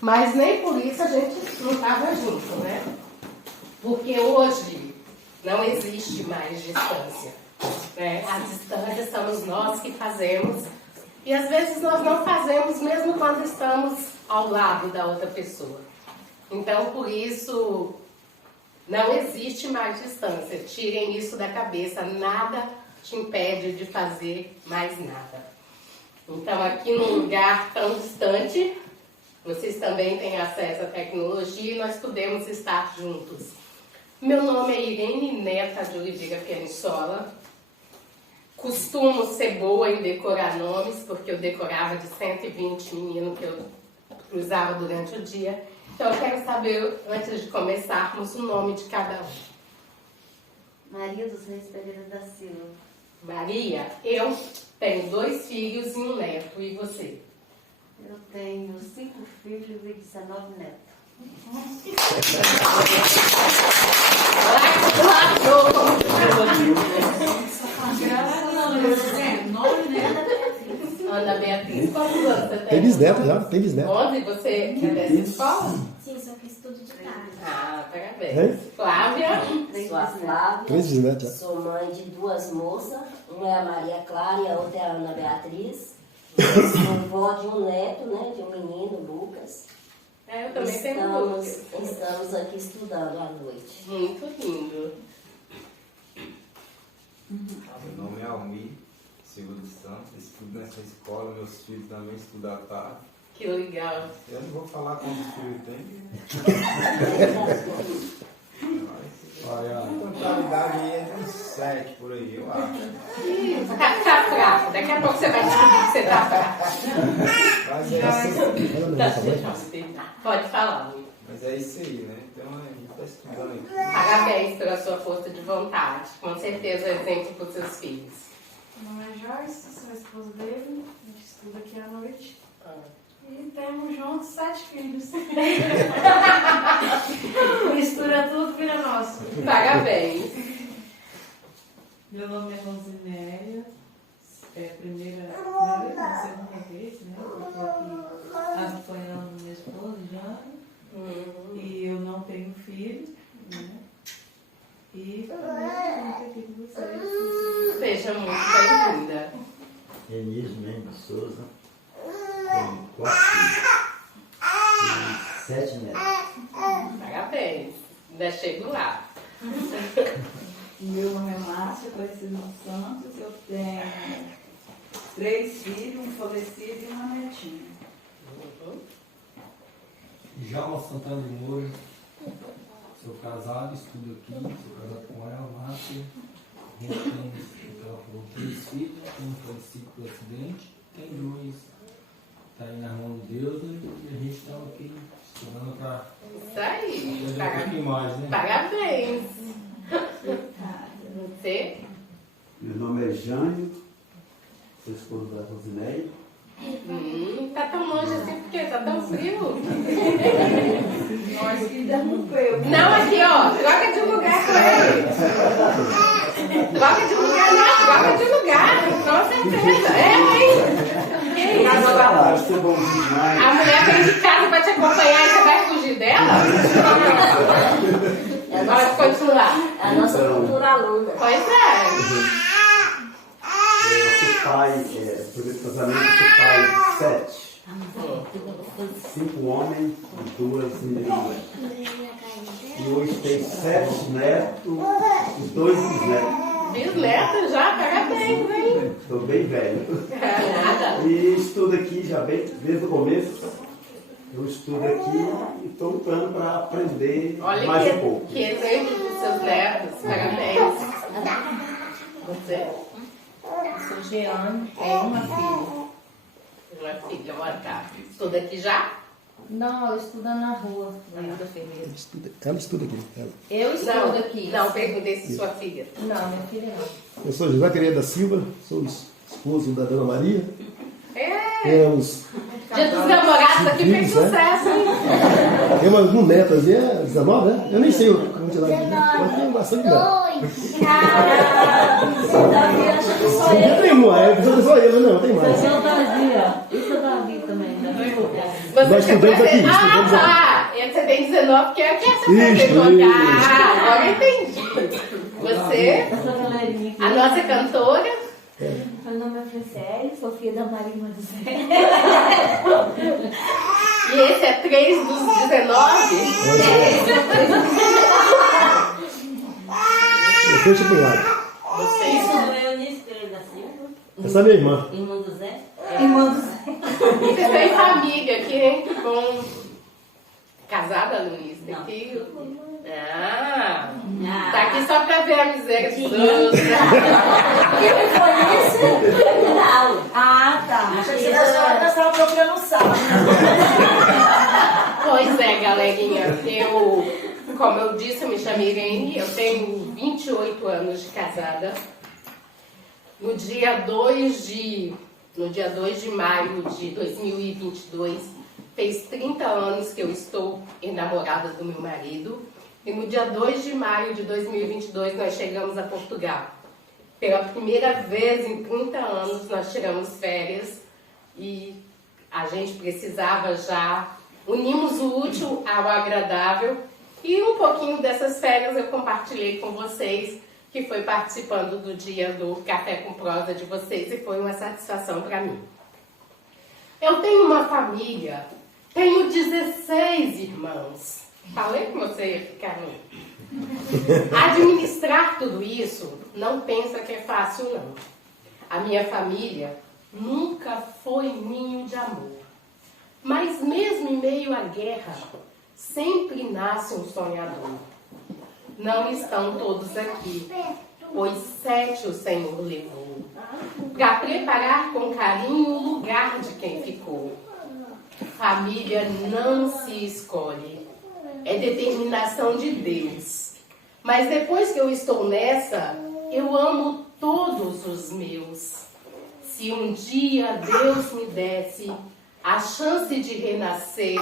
Mas nem por isso a gente não estava junto, né? Porque hoje não existe mais distância, né? A distância somos nós que fazemos. E às vezes nós não fazemos mesmo quando estamos ao lado da outra pessoa. Então, por isso, não existe mais distância. Tirem isso da cabeça. Nada te impede de fazer mais nada. Então, aqui num lugar tão distante, vocês também têm acesso à tecnologia e nós podemos estar juntos. Meu nome é Irene Neta de Oliveira Pianissola. Costumo ser boa em decorar nomes, porque eu decorava de 120 meninos que eu cruzava durante o dia. Então eu quero saber, antes de começarmos, o nome de cada um. Maria dos Reis Pereira da Silva. Maria, eu tenho 2 filhos e um neto. E você? Eu tenho 5 filhos e 19 netos. Ana Beatriz, quantos anos você tem? Tem bisneto já, tem bisneto. 11, você é dessa escola? Sim, só que estudo de tarde. Ah, parabéns. É? Flávia? Sou a Flávia, 3 bisnetos já. sou mãe de 2 moças, uma é a Maria Clara e a outra é a Ana Beatriz. Eu sou vó de um neto, né, de um menino, Lucas. Eu também tenho duas. Estamos aqui estudando à noite. Muito lindo. Meu nome é Almir Silva dos Santos, estudo nessa escola, meus filhos também estudam à tarde. Que legal. Eu não vou falar quantos filhos tem. Olha, a contabilidade aí é de uns 7 por aí, eu acho. Tá fraco. Daqui a pouco você vai descobrir que você tá fraco. Mas é, Pode falar, Luiz. mas é isso aí, né? Então a gente está estudando aqui. Parabéns pela sua força de vontade. Com certeza é exemplo para os seus filhos. Meu nome é Joyce, sou a esposa dele, a gente estuda aqui à noite. E temos juntos 7 filhos. Mistura tudo, vira nosso. Parabéns. Meu nome é Rosinéia, é a primeira segunda vez, né? Eu estou aqui acompanhando minha esposa já. E eu não tenho filho, né? E também estou aqui com vocês. Seja muito bem-vinda. Enis Mendes Souza, tem 4 filhos e 7 netos. Parabéns. Ainda chego lá. Meu nome é Márcia, conhecida dos Santos. Eu tenho 3 filhos, um falecido e uma netinha. Djalma Santana de Moura, sou casado, estudo aqui, sou casado com ela, Márcia. A gente tem, ela falou, 3 filhos, um falecido por acidente, tem 2, está aí na mão de Deus, e a gente está aqui estudando para Isso aí. aprender um pouquinho mais, né? Parabéns. Você? Meu nome é Jânio, sou esposo da Rosinéia. Tá tão longe assim porque tá tão frio. Nós que interrompeu. Não, aqui ó, troca de lugar com ele. Troca de lugar, não, troca de lugar, com certeza. Que isso? Ser bonzinho demais. A mulher vem de casa pra te acompanhar e você vai fugir dela? Pode continuar. É a nossa cultura aluna. Pois é. Eu sou pai, por casamento, sou pai de 7. 5 homens e 2 meninas. E hoje tem 7 netos e 2 bisnetos. Bisneto já, parabéns, hein? Estou bem velho. Nada. E estudo aqui já bem, desde o começo. Eu estudo aqui e estou lutando para aprender Olha mais um pouco. que exemplo dos seus netos, parabéns. Você? Eu sou Jeane, tenho uma filha. Uma filha, olha cá. Estuda aqui já? Não, eu estudo na rua, na Ilha Ferreira. Ela estuda aqui. Ela. Eu estudo aqui. Não, perguntei se sua filha. Não, minha filha não. Eu sou José Pereira da Silva, sou esposo da Dona Maria. É. Temos, Dia dos namorados aqui fez Filhos, né? sucesso, hein? temos um neto, assim, é 19, né? Eu nem sei a quantidade de neto, mas tem bastante neto. Davi acha que sou eu. Tem mais, só eu, não, tem mais. Esse é o Davi, ó. Esse é o Davi também. Nós estudamos aqui. Ah, tá! Você tem 19 porque é que essa foi Ah, agora eu entendi. Você, a nossa cantora. Meu nome é Franciele, sou filha da Maria Irmã do Zé. E esse é 3 dos 19? Fecha o cunhado. Isso não é Eunice Pereira da Silva? Essa é minha irmã. Irmã do Zé? Irmã do Zé. E você tem família aqui, hein? Que bom. Casada, Luiz? Tem Não. filho? Tá aqui só pra ver a miséria dos outros. Não. Ah, tá. Achei que a senhora estava procurando sal. Pois é, galerinha. Como eu disse, eu me chamo Irene. Eu tenho 28 anos de casada. No dia 2 de maio de 2022, fez 30 anos que eu estou enamorada do meu marido. E no dia 2 de maio de 2022, nós chegamos a Portugal. Pela primeira vez em 30 anos, nós tiramos férias e a gente precisava já... Unimos o útil ao agradável e um pouquinho dessas férias eu compartilhei com vocês, que foi participando do dia do Café com Prosa de vocês e foi uma satisfação para mim. Eu tenho uma família, tenho 16 irmãos. Falei que você ia ficar Administrar tudo isso, não pensa que é fácil, não. A minha família nunca foi ninho de amor. Mas mesmo em meio à guerra, sempre nasce um sonhador. Não estão todos aqui, pois 7 o Senhor levou, para preparar com carinho o lugar de quem ficou. Família não se escolhe, é determinação de Deus. Mas depois que eu estou nessa, eu amo todos os meus. Se um dia Deus me desse a chance de renascer,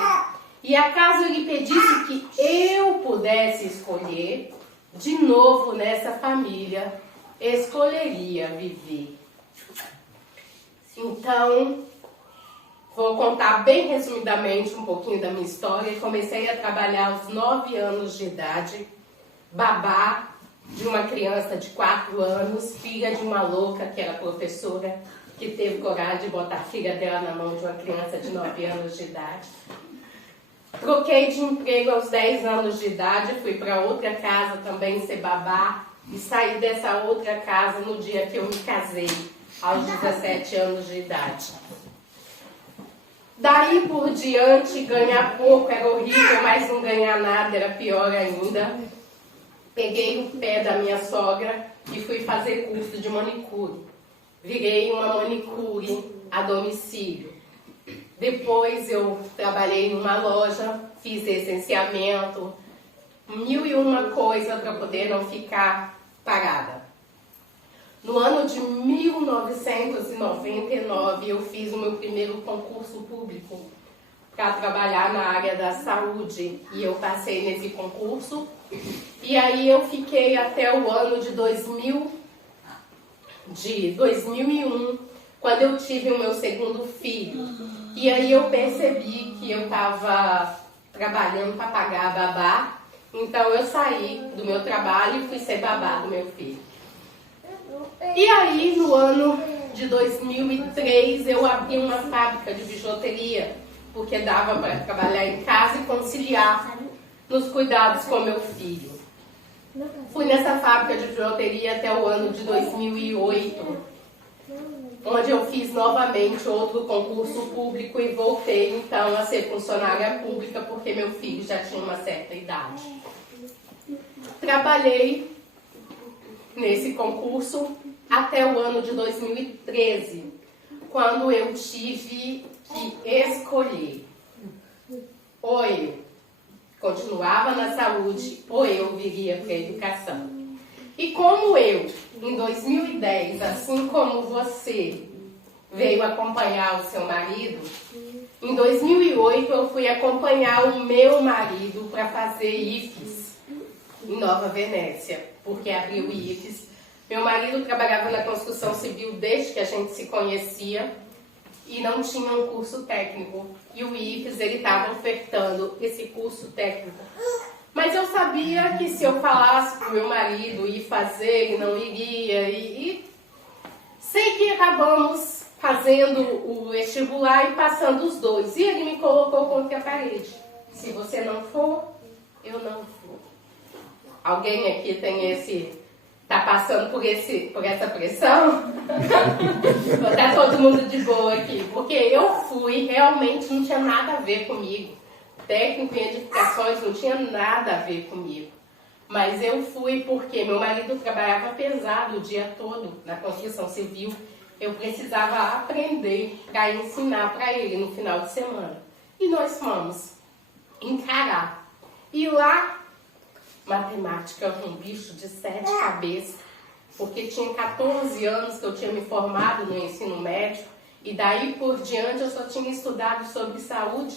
e acaso Ele pedisse que eu pudesse escolher, de novo nessa família, escolheria viver. Então, vou contar bem resumidamente um pouquinho da minha história. Comecei a trabalhar aos 9 anos de idade, babá de uma criança de 4 anos, filha de uma louca que era professora, que teve coragem de botar a filha dela na mão de uma criança de 9 anos de idade. Troquei de emprego aos 10 anos de idade, fui para outra casa também ser babá e saí dessa outra casa no dia que eu me casei, aos 17 anos de idade. Daí por diante, ganhar pouco era horrível, mas não ganhar nada era pior ainda. Peguei o pé da minha sogra e fui fazer curso de manicure. Virei uma manicure a domicílio. Depois eu trabalhei numa loja, fiz licenciamento, 1001 coisa para poder não ficar parada. No ano de 1999 eu fiz o meu primeiro concurso público para trabalhar na área da saúde e eu passei nesse concurso. E aí eu fiquei até o ano de 2001, quando eu tive o meu segundo filho. E aí eu percebi que eu estava trabalhando para pagar a babá, então eu saí do meu trabalho e fui ser babá do meu filho. E aí no ano de 2003 eu abri uma fábrica de bijuteria, porque dava para trabalhar em casa e conciliar nos cuidados com meu filho. Fui nessa fábrica de bijuteria até o ano de 2008, onde eu fiz novamente outro concurso público e voltei então a ser funcionária pública porque meu filho já tinha uma certa idade. Trabalhei nesse concurso até o ano de 2013, quando eu tive que escolher. Ou eu continuava na saúde ou eu viria para a educação. E como eu, em 2010, assim como você veio acompanhar o seu marido, em 2008 eu fui acompanhar o meu marido para fazer IFES em Nova Venécia, porque abriu IFES. Meu marido trabalhava na construção civil desde que a gente se conhecia e não tinha um curso técnico. E o IFES, ele estava ofertando esse curso técnico. Mas eu sabia que se eu falasse para o meu marido ir fazer, ele não iria. E sei que acabamos fazendo o vestibular e passando os dois. E ele me colocou contra a parede. Se você não for, eu não vou. Alguém aqui tem tá passando por essa pressão? Ou tá todo mundo de boa aqui? Porque eu fui, realmente não tinha nada a ver comigo. Técnico em edificações não tinha nada a ver comigo. Mas eu fui porque meu marido trabalhava pesado o dia todo na construção civil. Eu precisava aprender para ensinar para ele no final de semana. E nós fomos encarar. E lá, matemática, um bicho de 7 cabeças, porque tinha 14 anos que eu tinha me formado no ensino médio, e daí por diante eu só tinha estudado sobre saúde.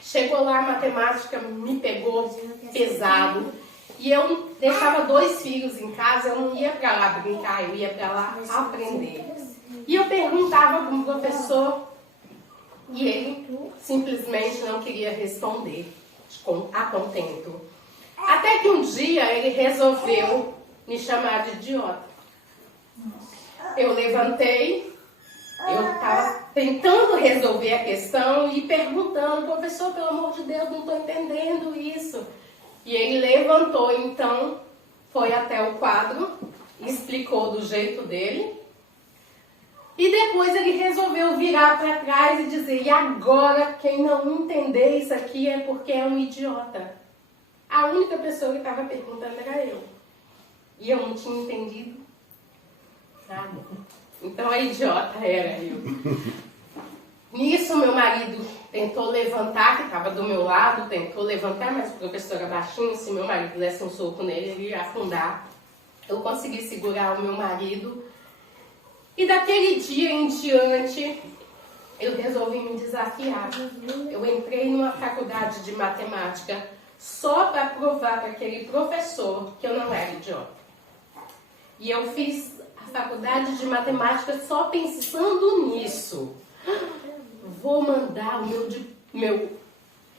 Chegou lá, a matemática me pegou pesado, e eu deixava 2 filhos em casa, eu não ia para lá brincar, eu ia para lá aprender. E eu perguntava para o professor, e ele simplesmente não queria responder, a contento. Até que um dia ele resolveu me chamar de idiota. Eu levantei, eu estava tentando resolver a questão e perguntando, professor, pelo amor de Deus, não estou entendendo isso. E ele levantou, então, foi até o quadro, explicou do jeito dele. E depois ele resolveu virar para trás e dizer, e agora quem não entender isso aqui é porque é um idiota. A única pessoa que estava perguntando era eu. E eu não tinha entendido nada. Então a idiota era eu. Nisso meu marido tentou levantar, que estava do meu lado, tentou levantar, mas o professor era baixinho, se meu marido desse um soco nele, ele ia afundar. Eu consegui segurar o meu marido. E daquele dia em diante, eu resolvi me desafiar. Eu entrei numa faculdade de matemática só para provar para aquele professor que eu não era idiota. E eu fiz a faculdade de matemática só pensando nisso. Vou mandar o meu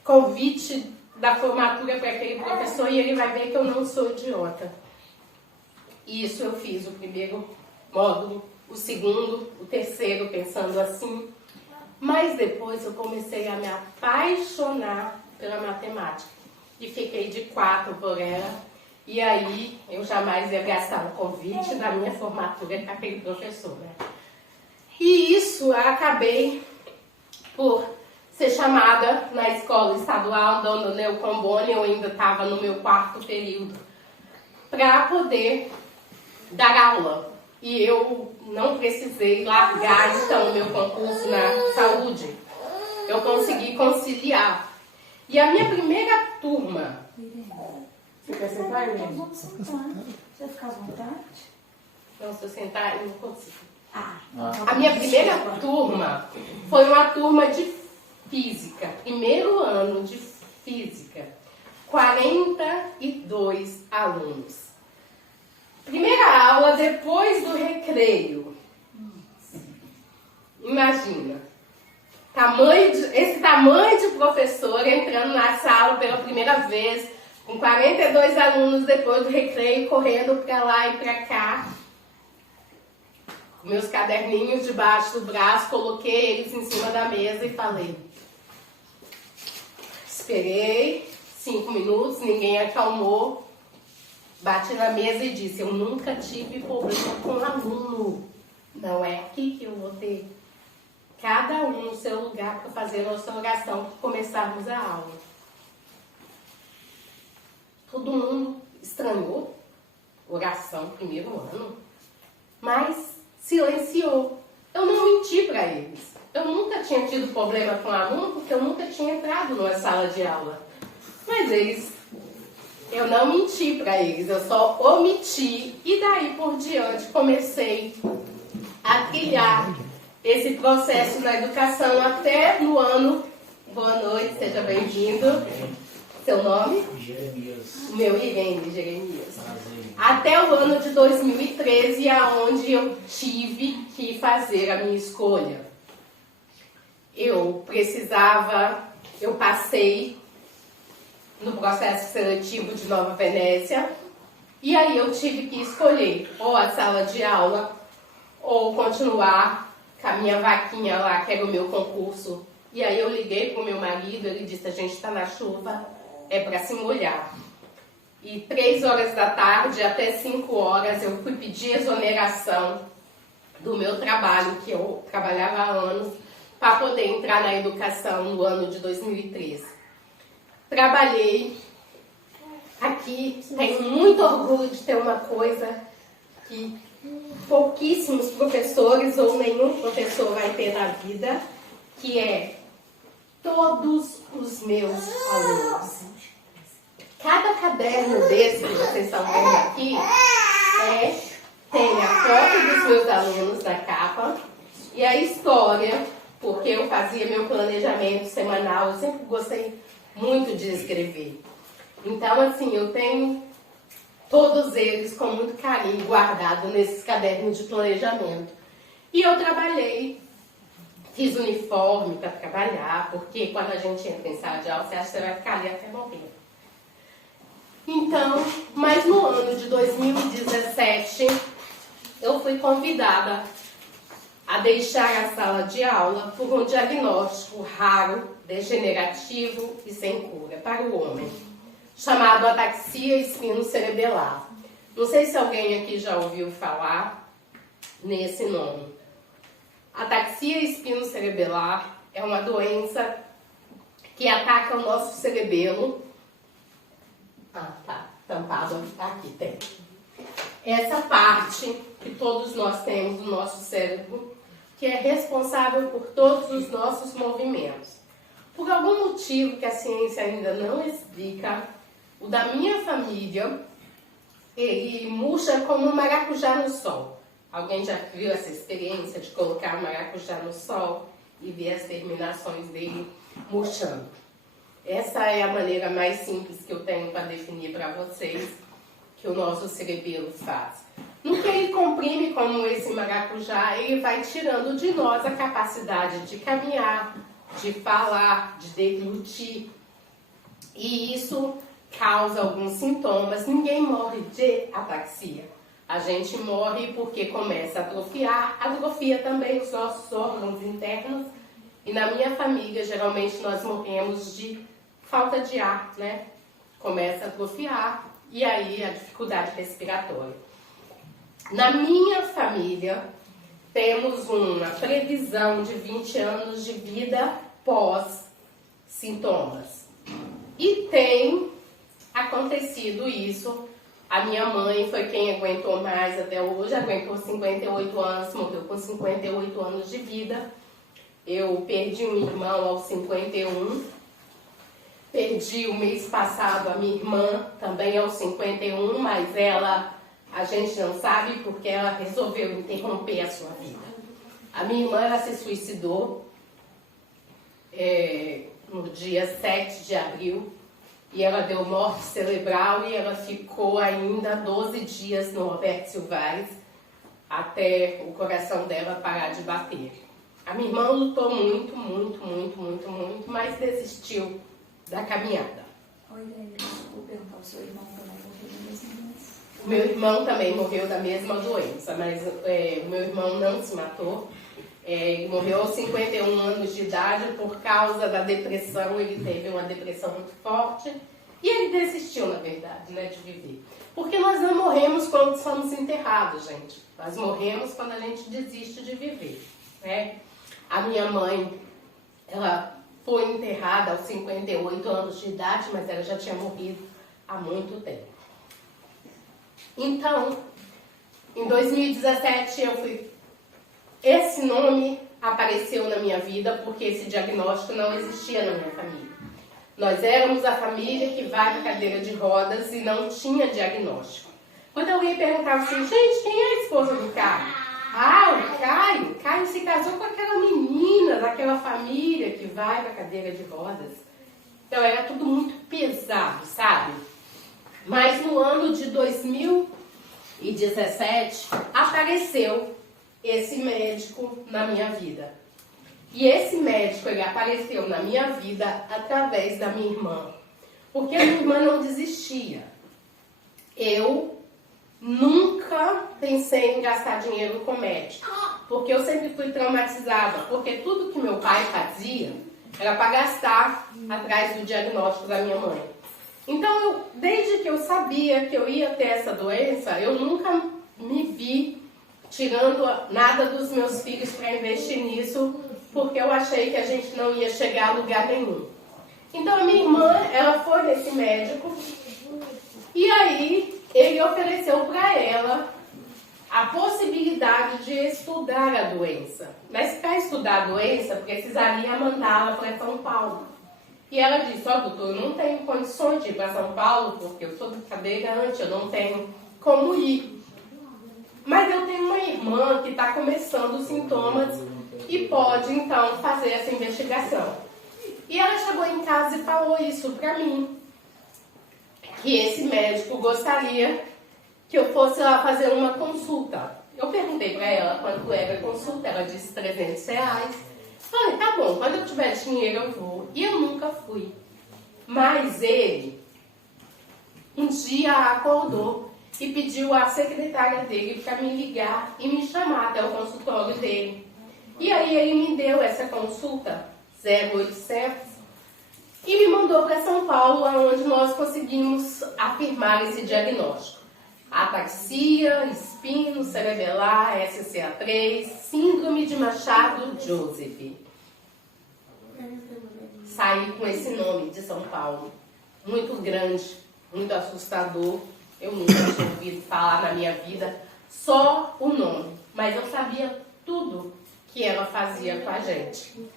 convite da formatura para aquele professor e ele vai ver que eu não sou idiota. E isso eu fiz o primeiro módulo, o segundo, o terceiro, pensando assim. Mas depois eu comecei a me apaixonar pela matemática. E fiquei de 4 por ela. E aí eu jamais ia gastar o convite da minha formatura com aquele professor, né? E isso eu acabei por ser chamada na escola estadual Dona Neucon Boni, eu ainda estava no meu 4º período, para poder dar aula. E eu não precisei largar, então, o meu concurso na saúde. Eu consegui conciliar. E a minha primeira turma... Você quer sentar, Irene? Vamos sentar. Você ficar à vontade? Não, se eu sentar, eu não consigo. A minha primeira turma foi uma turma de física. Primeiro ano de física. 42 alunos. Primeira aula depois do recreio. Imagina. Esse tamanho de professor entrando na sala pela primeira vez, com 42 alunos depois do recreio, correndo para lá e para cá. Com meus caderninhos debaixo do braço, coloquei eles em cima da mesa e falei. Esperei 5 minutos, ninguém acalmou. Bati na mesa e disse, eu nunca tive problema com aluno. Não é aqui que eu vou ter. Cada um no seu lugar para fazer a nossa oração para começarmos a aula. Todo mundo estranhou oração primeiro ano, mas silenciou. Eu não menti para eles. Eu nunca tinha tido problema com aluno porque eu nunca tinha entrado numa sala de aula. Mas eu não menti para eles, eu só omiti. E daí por diante comecei a trilhar esse processo da educação até no ano... Boa noite, seja bem-vindo. Seu nome? Jeremias. O meu Irene, Jeremias. Até o ano de 2013, aonde eu tive que fazer a minha escolha. eu passei no processo seletivo de Nova Venécia, e aí eu tive que escolher ou a sala de aula ou continuar com a minha vaquinha lá, que era o meu concurso. E aí eu liguei pro meu marido, ele disse, a gente está na chuva, é para se molhar. E 3 horas da tarde até 5 horas eu fui pedir exoneração do meu trabalho, que eu trabalhava há anos, para poder entrar na educação no ano de 2013. Trabalhei aqui, tenho muito orgulho de ter uma coisa que pouquíssimos professores ou nenhum professor vai ter na vida, que é todos os meus alunos. Cada caderno desse que vocês estão vendo aqui tem a foto dos meus alunos na capa e a história, porque eu fazia meu planejamento semanal, eu sempre gostei muito de escrever. Então, assim, eu tenho todos eles com muito carinho guardados nesses cadernos de planejamento. E eu trabalhei, fiz uniforme para trabalhar, porque quando a gente entra em sala de aula, você acha que você vai ficar ali até morrer. Então, mas no ano de 2017, eu fui convidada a deixar a sala de aula por um diagnóstico raro, degenerativo e sem cura para o homem, chamado ataxia espinocerebelar. Não sei se alguém aqui já ouviu falar nesse nome. Ataxia espinocerebelar é uma doença que ataca o nosso cerebelo. Ah, tá tampado aqui, tem. Essa parte que todos nós temos do nosso cérebro, que é responsável por todos os nossos movimentos. Por algum motivo que a ciência ainda não explica, o da minha família, ele murcha como um maracujá no sol. Alguém já viu essa experiência de colocar o maracujá no sol e ver as terminações dele murchando? Essa é a maneira mais simples que eu tenho para definir para vocês que o nosso cerebelo faz. No que ele comprime como esse maracujá, ele vai tirando de nós a capacidade de caminhar, de falar, de deglutir. E isso causa alguns sintomas. Ninguém morre de ataxia. A gente morre porque começa a atrofiar, atrofia também os nossos órgãos internos. E na minha família, geralmente, nós morremos de falta de ar, né? Começa a atrofiar e aí a dificuldade respiratória. Na minha família, temos uma previsão de 20 anos de vida pós-sintomas. E tem acontecido isso. A minha mãe foi quem aguentou mais até hoje, aguentou 58 anos, morreu com 58 anos de vida. Eu perdi um irmão aos 51. Perdi o mês passado a minha irmã, também aos 51, mas ela, a gente não sabe porque ela resolveu interromper a sua vida. A minha irmã, ela se suicidou no dia 7 de abril e ela deu morte cerebral e ela ficou ainda 12 dias no Roberto Silvares até o coração dela parar de bater. A minha irmã lutou muito, mas desistiu da caminhada. Oi, vou perguntar, o seu irmão também morreu da mesma doença? O meu irmão também morreu da mesma doença, mas o meu irmão não se matou. Ele morreu aos 51 anos de idade por causa da depressão. Ele teve uma depressão muito forte e ele desistiu, na verdade, né, de viver. Porque nós não morremos quando somos enterrados, gente. Nós morremos quando a gente desiste de viver, né? A minha mãe, ela foi enterrada aos 58 anos de idade, mas ela já tinha morrido há muito tempo. Então, em 2017, esse nome apareceu na minha vida porque esse diagnóstico não existia na minha família. Nós éramos a família que vai para cadeira de rodas e não tinha diagnóstico. Quando alguém perguntava assim, gente, quem é a esposa do Caio? Ah, o Caio. Caio se casou com aquela menina daquela família que vai para cadeira de rodas. Então era tudo muito pesado, sabe? Mas no ano de 2017 apareceu esse médico na minha vida. E esse médico, ele apareceu na minha vida através da minha irmã. Porque a minha irmã não desistia. Eu nunca pensei em gastar dinheiro com médico. Porque eu sempre fui traumatizada. Porque tudo que meu pai fazia era para gastar atrás do diagnóstico da minha mãe. Então, desde que eu sabia que eu ia ter essa doença, eu nunca me vi tirando nada dos meus filhos para investir nisso, porque eu achei que a gente não ia chegar a lugar nenhum. Então, a minha irmã, ela foi nesse médico, e aí ele ofereceu para ela a possibilidade de estudar a doença. Mas para estudar a doença, precisaria mandá-la para São Paulo. E ela disse, doutor, eu não tenho condições de ir para São Paulo, porque eu sou cadeirante, eu não tenho como ir. Mas eu tenho uma irmã que está começando os sintomas e pode, então, fazer essa investigação. E ela chegou em casa e falou isso para mim, que esse médico gostaria que eu fosse lá fazer uma consulta. Eu perguntei para ela quanto era a consulta, ela disse R$300. Falei, tá bom, quando eu tiver dinheiro eu vou. E eu nunca fui. Mas ele, um dia acordou e pediu à secretária dele para me ligar e me chamar até o consultório dele. E aí ele me deu essa consulta, 0800, e me mandou para São Paulo, onde nós conseguimos afirmar esse diagnóstico. Ataxia, espino cerebelar, SCA3, síndrome de Machado-Joseph. Saí com esse nome de São Paulo. Muito grande, muito assustador. Eu nunca tinha ouvido falar na minha vida, só o nome. Mas eu sabia tudo que ela fazia com a gente.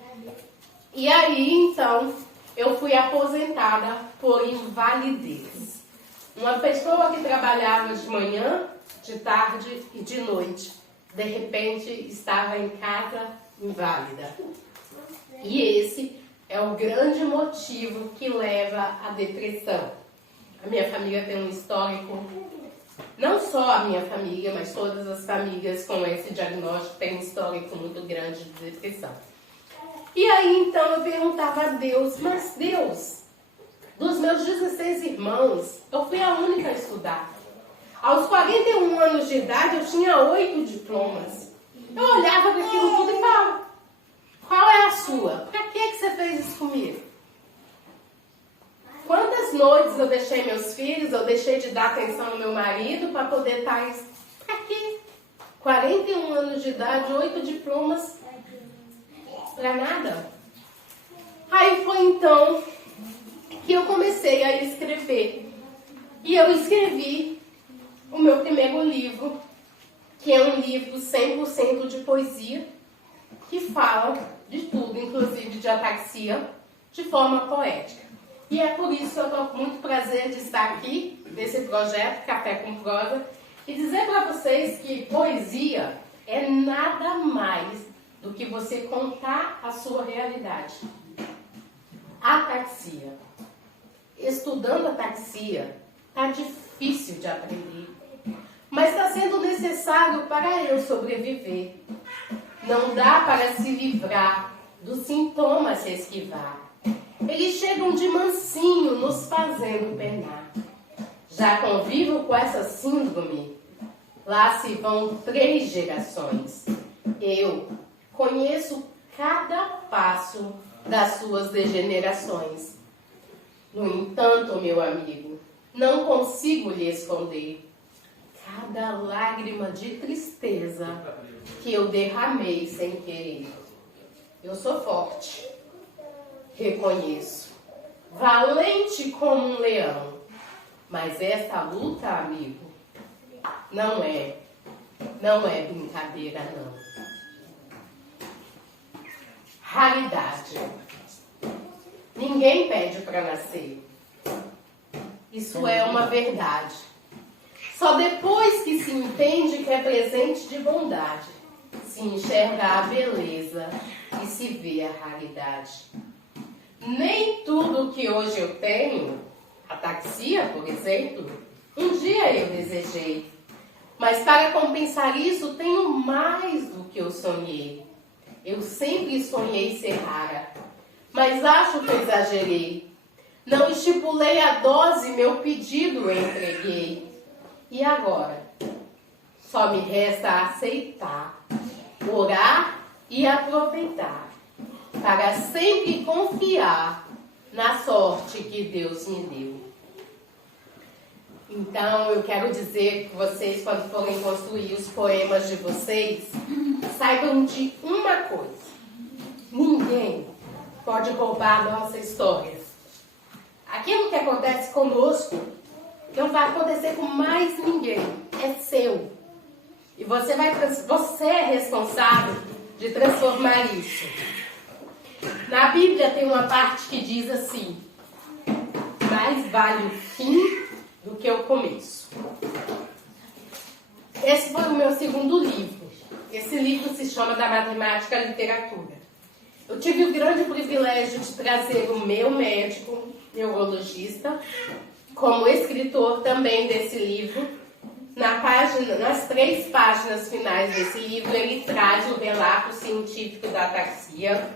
E aí, então, eu fui aposentada por invalidez. Uma pessoa que trabalhava de manhã, de tarde e de noite, de repente estava em casa inválida. E esse é o grande motivo que leva à depressão. A minha família tem um histórico, não só a minha família, mas todas as famílias com esse diagnóstico têm um histórico muito grande de depressão. E aí então eu perguntava a Deus, mas Deus, dos meus 16 irmãos, eu fui a única a estudar. Aos 41 anos de idade, eu tinha 8 diplomas. Eu olhava para aquilo tudo e falava, qual é a sua? Para que você fez isso comigo? Quantas noites eu deixei meus filhos, eu deixei de dar atenção ao meu marido para poder estar... Para quê? 41 anos de idade, 8 diplomas, para nada. Aí foi então que eu comecei a escrever. E eu escrevi o meu primeiro livro, que é um livro 100% de poesia, que fala de tudo, inclusive de ataxia, de forma poética. E é por isso que eu estou com muito prazer de estar aqui, nesse projeto Café com Prosa, e dizer para vocês que poesia é nada mais do que você contar a sua realidade. Ataxia. Estudando ataxia, está difícil de aprender, mas está sendo necessário para eu sobreviver. Não dá para se livrar dos sintomas se esquivar. Eles chegam de mansinho, nos fazendo penar. Já convivo com essa síndrome, lá se vão 3 gerações. Eu conheço cada passo das suas degenerações. No entanto, meu amigo, não consigo lhe esconder cada lágrima de tristeza que eu derramei sem querer. Eu sou forte, reconheço, valente como um leão, mas essa luta, amigo, não é brincadeira, não. Raridade. Ninguém pede para nascer. Isso é uma verdade. Só depois que se entende que é presente de bondade, se enxerga a beleza e se vê a raridade. Nem tudo que hoje eu tenho, ataxia, por exemplo, um dia eu desejei. Mas para compensar isso, tenho mais do que eu sonhei. Eu sempre sonhei ser rara, mas acho que exagerei. Não estipulei a dose, meu pedido eu entreguei. E agora? Só me resta aceitar, orar e aproveitar, para sempre confiar na sorte que Deus me deu. Então, eu quero dizer que vocês, quando forem construir os poemas de vocês, saibam de uma coisa: ninguém pode roubar a nossa história. Aquilo que acontece conosco não vai acontecer com mais ninguém. É seu. E você é responsável de transformar isso. Na Bíblia tem uma parte que diz assim: mais vale o fim do que o começo. Esse foi o meu segundo livro. Esse livro se chama Da Matemática à Literatura. Eu tive o grande privilégio de trazer o meu médico, neurologista, como escritor também desse livro. Nas 3 páginas finais desse livro, ele traz o relato científico da ataxia.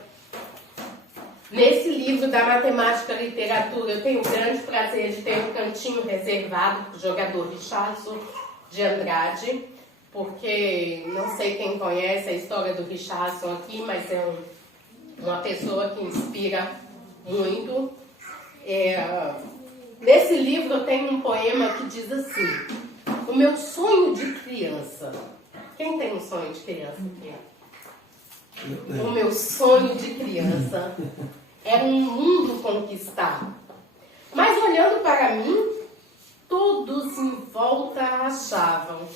Nesse livro da Matemática à Literatura, eu tenho o grande prazer de ter um cantinho reservado para o jogador Richardson de Andrade, porque não sei quem conhece a história do Richardson aqui, mas é uma pessoa que inspira muito. Nesse livro eu tenho um poema que diz assim: o meu sonho de criança. Quem tem um sonho de criança aqui? O meu sonho de criança era um mundo conquistado. Mas olhando para mim, todos em volta achavam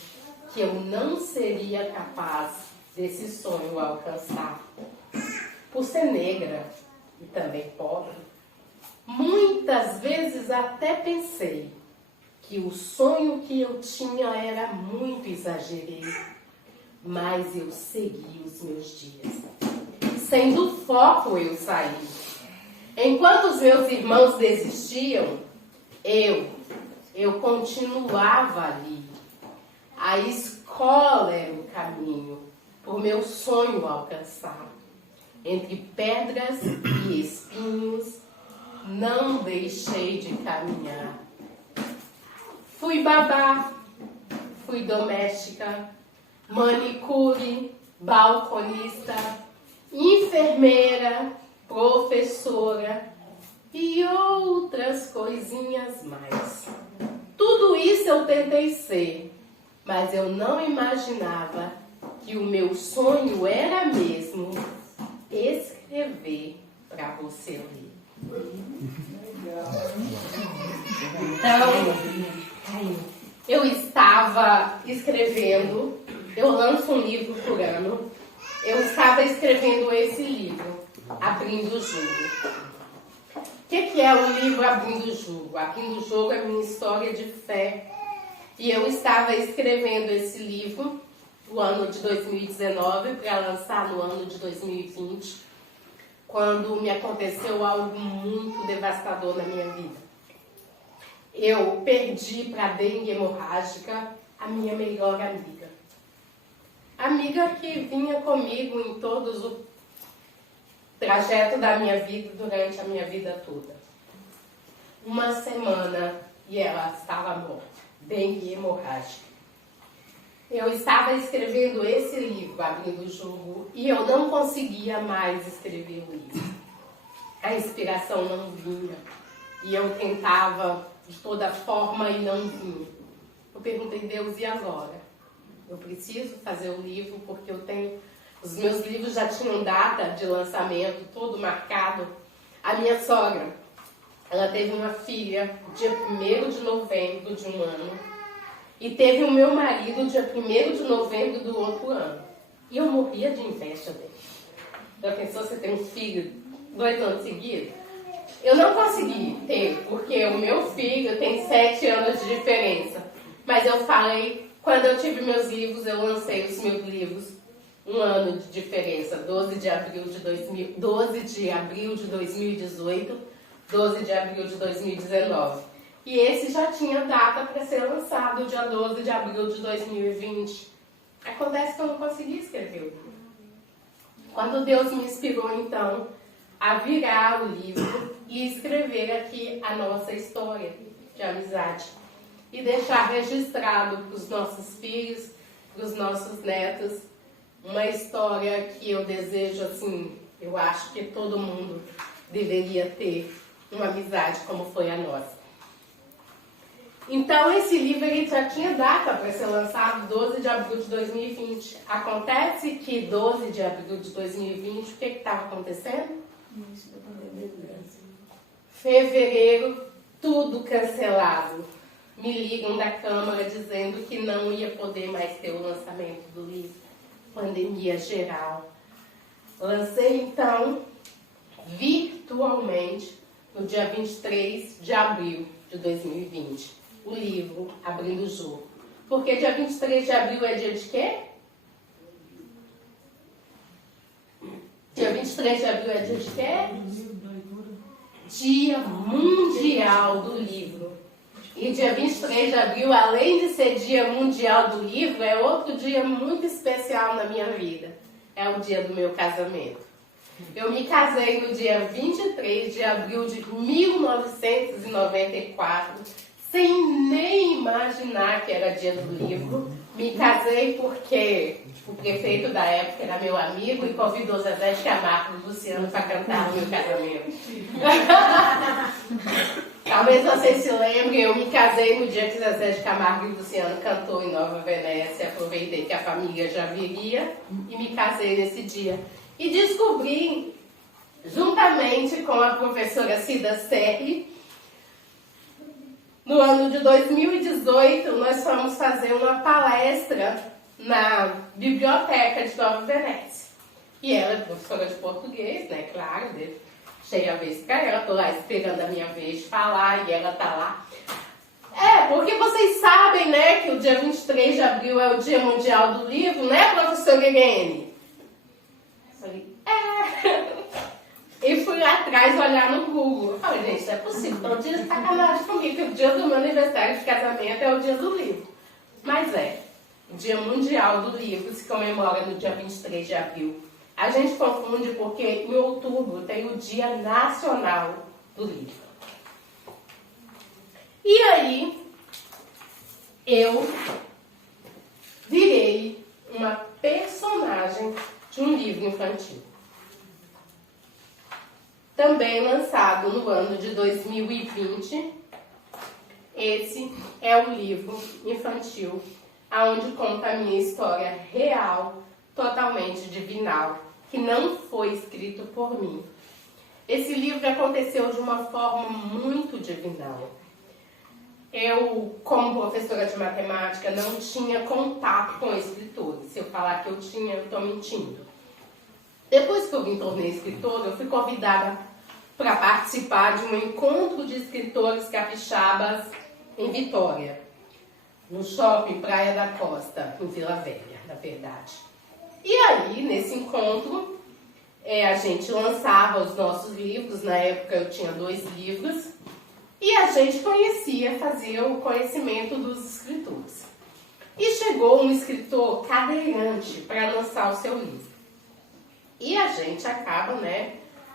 que eu não seria capaz desse sonho alcançar. Por ser negra e também pobre, muitas vezes até pensei que o sonho que eu tinha era muito exagerado, mas eu segui os meus dias. Sem do foco eu saí. Enquanto os meus irmãos desistiam, eu continuava ali. A escola era o caminho por meu sonho alcançar. Entre pedras e espinhos, não deixei de caminhar. Fui babá, fui doméstica, manicure, balconista, enfermeira, professora e outras coisinhas mais. Tudo isso eu tentei ser, mas eu não imaginava que o meu sonho era mesmo escrever para você ler. Então, eu estava escrevendo, eu lanço um livro por ano, eu estava escrevendo esse livro, Abrindo o Jogo. O que é o livro Abrindo o Jogo? Abrindo o Jogo é minha história de fé. E eu estava escrevendo esse livro no ano de 2019 para lançar no ano de 2020, quando me aconteceu algo muito devastador na minha vida. Eu perdi para a dengue hemorrágica a minha melhor amiga. Amiga que vinha comigo em todos o trajeto da minha vida, durante a minha vida toda. Uma semana e ela estava morta, dengue hemorrágica. Eu estava escrevendo esse livro, Abrindo o Jogo, e eu não conseguia mais escrever o livro. A inspiração não vinha. E eu tentava de toda forma e não vinha. Eu perguntei, Deus, e agora? Eu preciso fazer o livro porque eu tenho... Os meus livros já tinham data de lançamento, tudo marcado. A minha sogra, ela teve uma filha dia 1º de novembro de um ano. E teve o meu marido dia 1º de novembro do outro ano. E eu morria de inveja dele. Já pensou você ter um filho 2 anos seguidos? Eu não consegui ter, porque o meu filho tem 7 anos de diferença. Mas eu falei, quando eu tive meus livros, eu lancei os meus livros, 1 ano de diferença, 12 de abril de 2018, 12 de abril de 2019. E esse já tinha data para ser lançado, dia 12 de abril de 2020. Acontece que eu não consegui escrever o livro. Quando Deus me inspirou, então, a virar o livro e escrever aqui a nossa história de amizade. E deixar registrado para os nossos filhos, para os nossos netos, uma história que eu desejo, assim, eu acho que todo mundo deveria ter uma amizade como foi a nossa. Então, esse livro ele já tinha data para ser lançado 12 de abril de 2020. Acontece que 12 de abril de 2020, o que estava acontecendo? Fevereiro, tudo cancelado. Me ligam da Câmara dizendo que não ia poder mais ter o lançamento do livro. Pandemia geral. Lancei, então, virtualmente, no dia 23 de abril de 2020, o livro Abrindo o Jogo. Porque dia 23 de abril é dia de quê? Dia 23 de abril é dia de quê? Dia Mundial do Livro. E dia 23 de abril, além de ser Dia Mundial do Livro, é outro dia muito especial na minha vida. É o dia do meu casamento. Eu me casei no dia 23 de abril de 1994, sem nem imaginar que era dia do livro. Me casei porque o prefeito da época era meu amigo e convidou Zezé de Camargo e Luciano para cantar no meu casamento. Talvez vocês se lembrem, eu me casei no dia que Zezé de Camargo e Luciano cantou em Nova Venécia. Aproveitei que a família já viria e me casei nesse dia. E descobri, juntamente com a professora Cida Serri, no ano de 2018, nós fomos fazer uma palestra na Biblioteca de Nova Venécia. E ela é professora de português, né? Claro, deixei a vez para ela, tô lá esperando a minha vez de falar e ela tá lá. Porque vocês sabem, né, que o dia 23 de abril é o Dia Mundial do Livro, né, professora Irene? Eu falei, E fui lá atrás olhar no Google. Eu falei, gente, isso é possível. Então, dia de sacanagem comigo, que o dia do meu aniversário de casamento é o dia do livro. Mas o Dia Mundial do Livro se comemora no dia 23 de abril. A gente confunde porque em outubro tem o Dia Nacional do Livro. E aí, eu virei uma personagem de um livro infantil. Também lançado no ano de 2020, esse é o livro infantil, onde conta a minha história real, totalmente divinal, que não foi escrito por mim. Esse livro aconteceu de uma forma muito divinal. Eu, como professora de matemática, não tinha contato com escritores. Se eu falar que eu tinha, eu estou mentindo. Depois que eu me tornei escritora, eu fui convidada para participar de um encontro de escritores capixabas em Vitória, no shopping Praia da Costa, em Vila Velha, na verdade. E aí, nesse encontro, a gente lançava os nossos livros. Na época eu tinha 2 livros, e a gente fazia o conhecimento dos escritores. E chegou um escritor cadeirante para lançar o seu livro. E a gente acaba,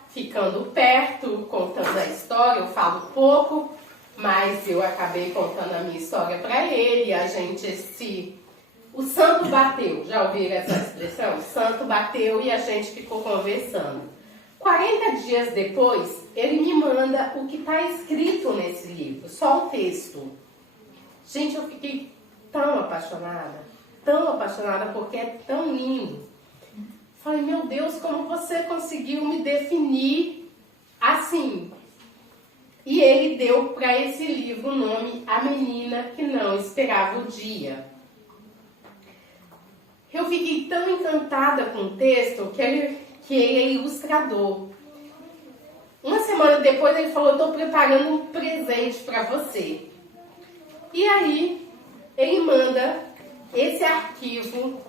ficando perto, contando a história. Eu falo pouco, mas eu acabei contando a minha história para ele. O santo bateu. Já ouviram essa expressão? O santo bateu e a gente ficou conversando. 40 dias depois, ele me manda o que está escrito nesse livro, só o texto. Gente, eu fiquei tão apaixonada porque é tão lindo. Falei, meu Deus, como você conseguiu me definir assim? E ele deu para esse livro o nome A Menina que Não Esperava o Dia. Eu fiquei tão encantada com o texto que ele é ilustrador. Uma semana depois ele falou, estou preparando um presente para você. E aí ele manda esse arquivo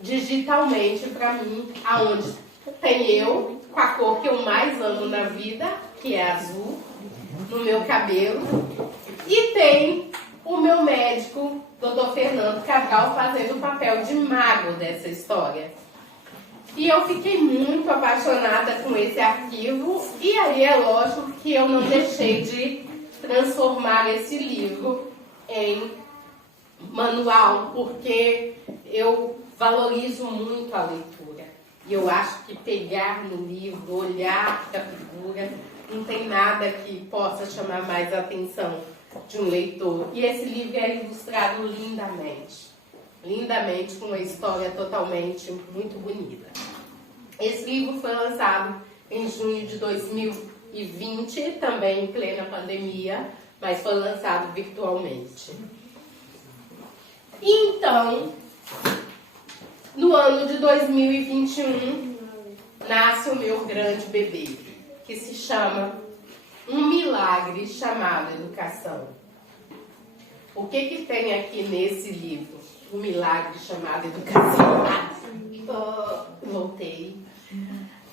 digitalmente para mim, aonde tem eu com a cor que eu mais amo na vida, que é azul, no meu cabelo, e tem o meu médico, Dr. Fernando Cabral, fazendo o papel de mago dessa história. E eu fiquei muito apaixonada com esse arquivo, e aí é lógico que eu não deixei de transformar esse livro em manual, porque eu valorizo muito a leitura. E eu acho que pegar no livro, olhar para a figura, não tem nada que possa chamar mais a atenção de um leitor. E esse livro é ilustrado lindamente. Lindamente, com uma história totalmente muito bonita. Esse livro foi lançado em junho de 2020, também em plena pandemia, mas foi lançado virtualmente. Então, no ano de 2021, nasce o meu grande bebê, que se chama Um Milagre Chamado Educação. O que tem aqui nesse livro? Um Milagre Chamado Educação. Voltei.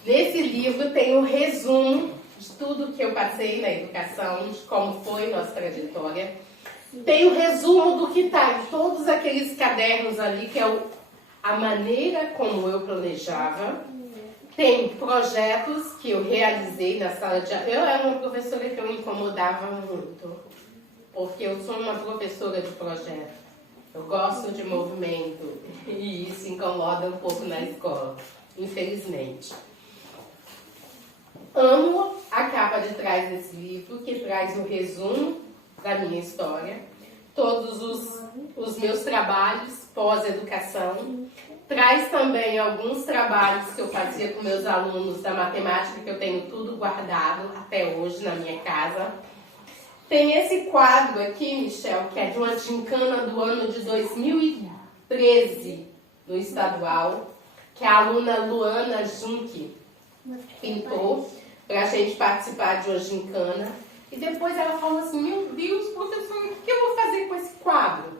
Nesse livro tem um resumo de tudo que eu passei na educação, de como foi nossa trajetória. Tem um resumo do que está em todos aqueles cadernos ali, que é a maneira como eu planejava. Tem projetos que eu realizei na sala de aula. Eu era uma professora que eu me incomodava muito, porque eu sou uma professora de projeto. Eu gosto de movimento e isso incomoda um pouco na escola, infelizmente. Amo a capa de trás desse livro, que traz um resumo da minha história, todos os meus trabalhos pós-educação. Traz também alguns trabalhos que eu fazia com meus alunos da matemática, que eu tenho tudo guardado até hoje na minha casa. Tem esse quadro aqui, Michel, que é de uma gincana do ano de 2013, no estadual, que a aluna Luana Junque pintou para a gente participar de uma gincana. E depois ela falou assim: meu Deus, professor, o que eu vou fazer com esse quadro?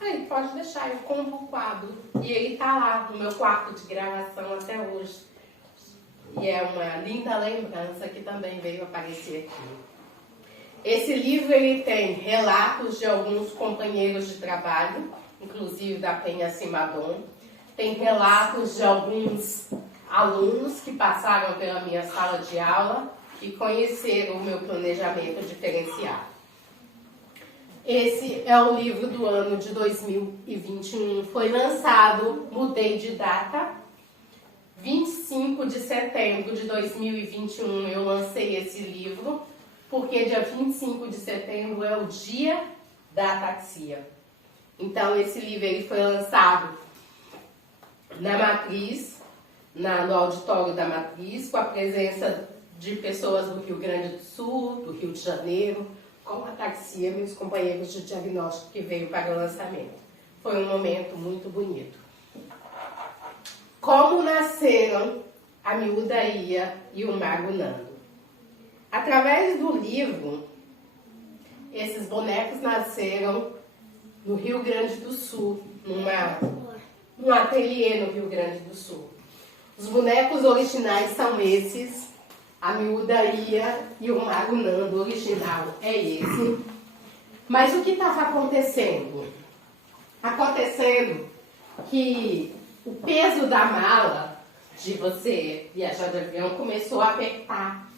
Aí, pode deixar, eu compro o quadro. E ele está lá no meu quarto de gravação até hoje. E é uma linda lembrança que também veio aparecer aqui. Esse livro ele tem relatos de alguns companheiros de trabalho, inclusive da Penha Simadon. Tem relatos de alguns alunos que passaram pela minha sala de aula e conheceram o meu planejamento diferenciado. Esse é o livro do ano de 2021. Foi lançado, mudei de data, 25 de setembro de 2021 eu lancei esse livro, porque dia 25 de setembro é o dia da ataxia. Então esse livro ele foi lançado na Matriz, no auditório da Matriz, com a presença de pessoas do Rio Grande do Sul, do Rio de Janeiro, com ataxia, meus companheiros de diagnóstico que veio para o lançamento. Foi um momento muito bonito. Como nasceram a Miúda Ia e o Mago Nando? Através do livro, esses bonecos nasceram no Rio Grande do Sul, num ateliê no Rio Grande do Sul. Os bonecos originais são esses. A Miúda Ia e o Mago Nando, o original é esse. Mas o que estava acontecendo? Acontecendo que o peso da mala de você viajar de avião começou a apertar.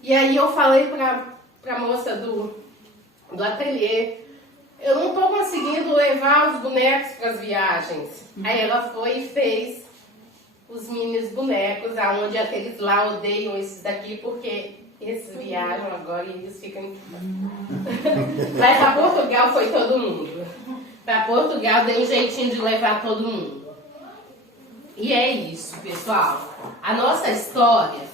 E aí eu falei para a moça do ateliê: eu não estou conseguindo levar os bonecos para as viagens. Aí ela foi e fez os mini bonecos, aonde aqueles lá odeiam esses daqui, porque esses viajam agora e eles ficam... Mas para Portugal foi todo mundo. Para Portugal deu um jeitinho de levar todo mundo. E é isso, pessoal. A nossa história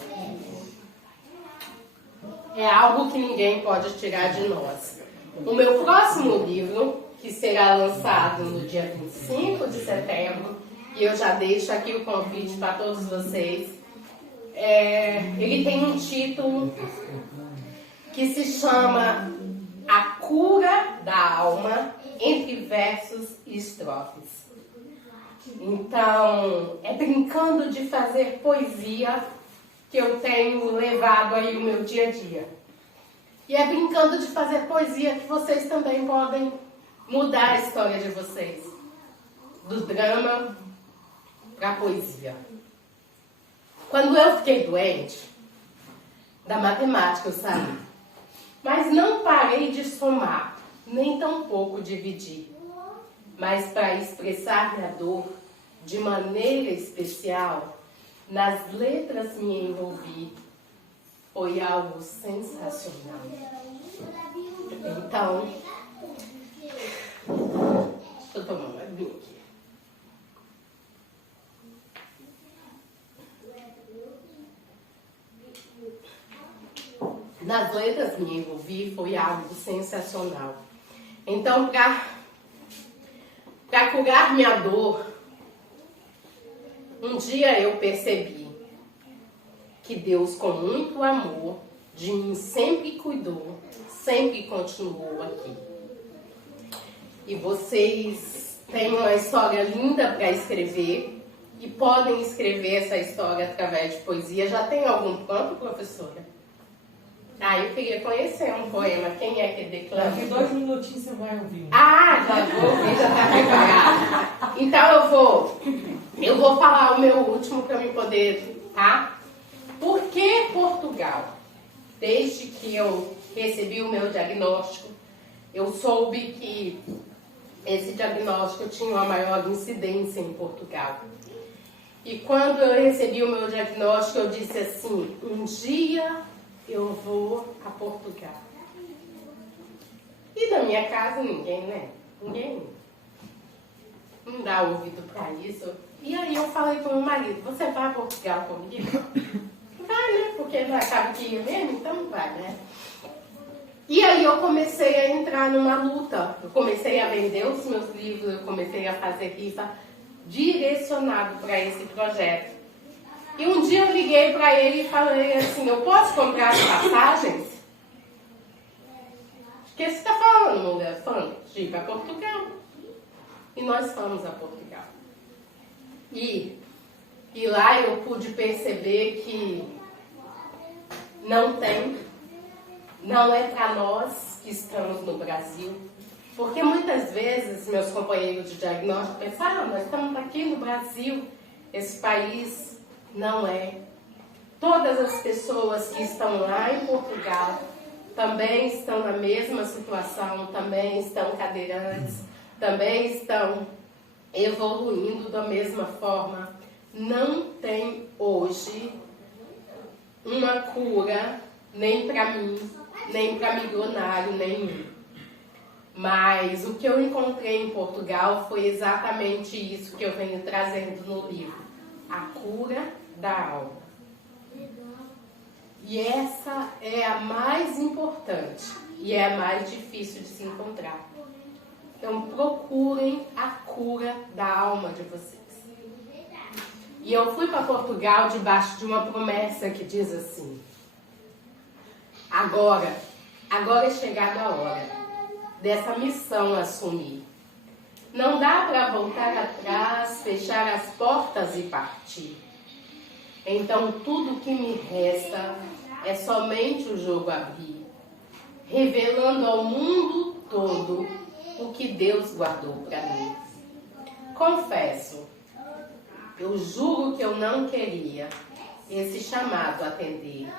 é algo que ninguém pode tirar de nós. O meu próximo livro, que será lançado no dia 25 de setembro, e eu já deixo aqui o convite para todos vocês, ele tem um título que se chama A Cura da Alma, entre versos e estrofes. Então, é brincando de fazer poesia que eu tenho levado aí o meu dia a dia. E é brincando de fazer poesia que vocês também podem mudar a história de vocês. Do drama para a poesia. Quando eu fiquei doente, da matemática eu saí. Mas não parei de somar, nem tampouco dividir. Mas para expressar minha dor de maneira especial, nas letras me envolvi. Foi algo sensacional. Então, estou tomando uma aguinha aqui. Nas letras me envolvi, foi algo sensacional. Então, para curar minha dor, um dia eu percebi que Deus, com muito amor, de mim sempre cuidou, sempre continuou aqui. E vocês têm uma história linda para escrever e podem escrever essa história através de poesia. Já tem algum pronto, professora? Eu queria conhecer um poema. Quem é que declama? Daqui 2 minutinhos você vai ouvir. Já vou ouvir, já está preparado. Então eu vou falar o meu último para me poder, tá? Por que Portugal? Desde que eu recebi o meu diagnóstico, eu soube que esse diagnóstico tinha uma maior incidência em Portugal. E quando eu recebi o meu diagnóstico, eu disse assim, um dia eu vou a Portugal. E da minha casa ninguém, né? Ninguém não dá ouvido para isso. E aí eu falei para o meu marido, você vai a Portugal comigo? Vai, né? Porque ele acaba que ia mesmo, então vai, né? E aí eu comecei a entrar numa luta. Eu comecei a vender os meus livros, eu comecei a fazer rifa direcionado para esse projeto. E um dia eu liguei para ele e falei assim, eu posso comprar as passagens? O que você está falando, mulher? Falando de ir para Portugal. E nós fomos a Portugal. E lá eu pude perceber que não é para nós que estamos no Brasil. Porque muitas vezes meus companheiros de diagnóstico pensam, nós estamos aqui no Brasil, esse país não é. Todas as pessoas que estão lá em Portugal também estão na mesma situação, também estão cadeirantes, também estão evoluindo da mesma forma. Não tem hoje uma cura nem para mim, nem para milionário nenhum. Mas o que eu encontrei em Portugal foi exatamente isso que eu venho trazendo no livro. A cura da alma. E essa é a mais importante e é a mais difícil de se encontrar. Então procurem a cura da alma de vocês. E eu fui para Portugal debaixo de uma promessa que diz assim: agora é chegada a hora dessa missão assumir. Não dá para voltar atrás, fechar as portas e partir. Então tudo que me resta é somente o jogo abrir, revelando ao mundo todo o que Deus guardou para mim. Confesso, eu juro que eu não queria esse chamado atender,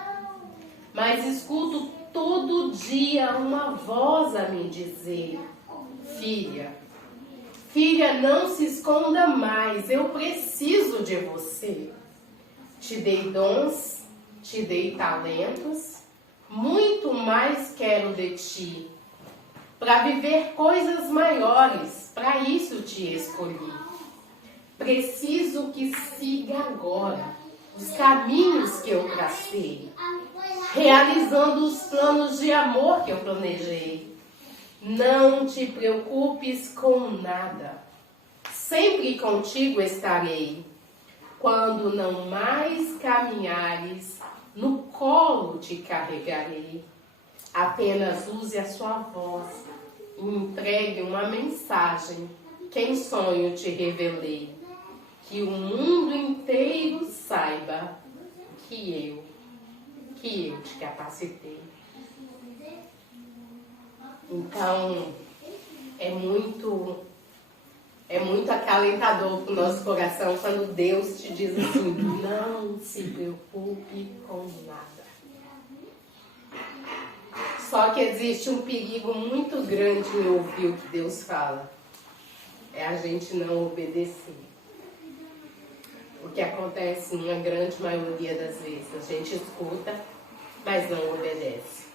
mas escuto todo dia uma voz a me dizer: filha, não se esconda mais, eu preciso de você. Te dei dons, te dei talentos, muito mais quero de ti. Para viver coisas maiores, para isso te escolhi. Preciso que siga agora os caminhos que eu tracei, realizando os planos de amor que eu planejei. Não te preocupes com nada, sempre contigo estarei. Quando não mais caminhares, no colo te carregarei. Apenas use a sua voz e entregue uma mensagem que em sonho te revelei. Que o mundo inteiro saiba que eu te capacitei. Então, é muito É muito acalentador para o nosso coração quando Deus te diz assim: não se preocupe com nada. Só que existe um perigo muito grande em ouvir o que Deus fala. É a gente não obedecer. O que acontece na grande maioria das vezes. A gente escuta, mas não obedece.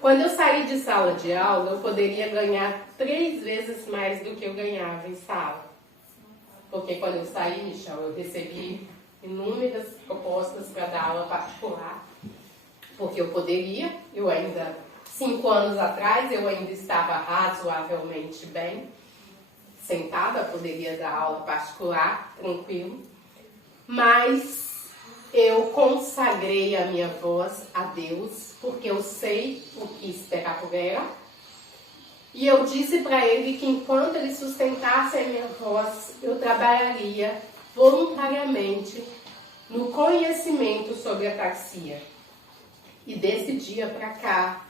Quando eu saí de sala de aula, eu poderia ganhar 3 vezes mais do que eu ganhava em sala. Porque quando eu saí, Michel, eu recebi inúmeras propostas para dar aula particular. Porque eu poderia, 5 anos atrás, eu ainda estava razoavelmente bem sentada, poderia dar aula particular, tranquilo. Mas eu consagrei a minha voz a Deus, porque eu sei o que esperar por ela. E eu disse para ele que enquanto ele sustentasse a minha voz, eu trabalharia voluntariamente no conhecimento sobre a ataxia. E desse dia para cá,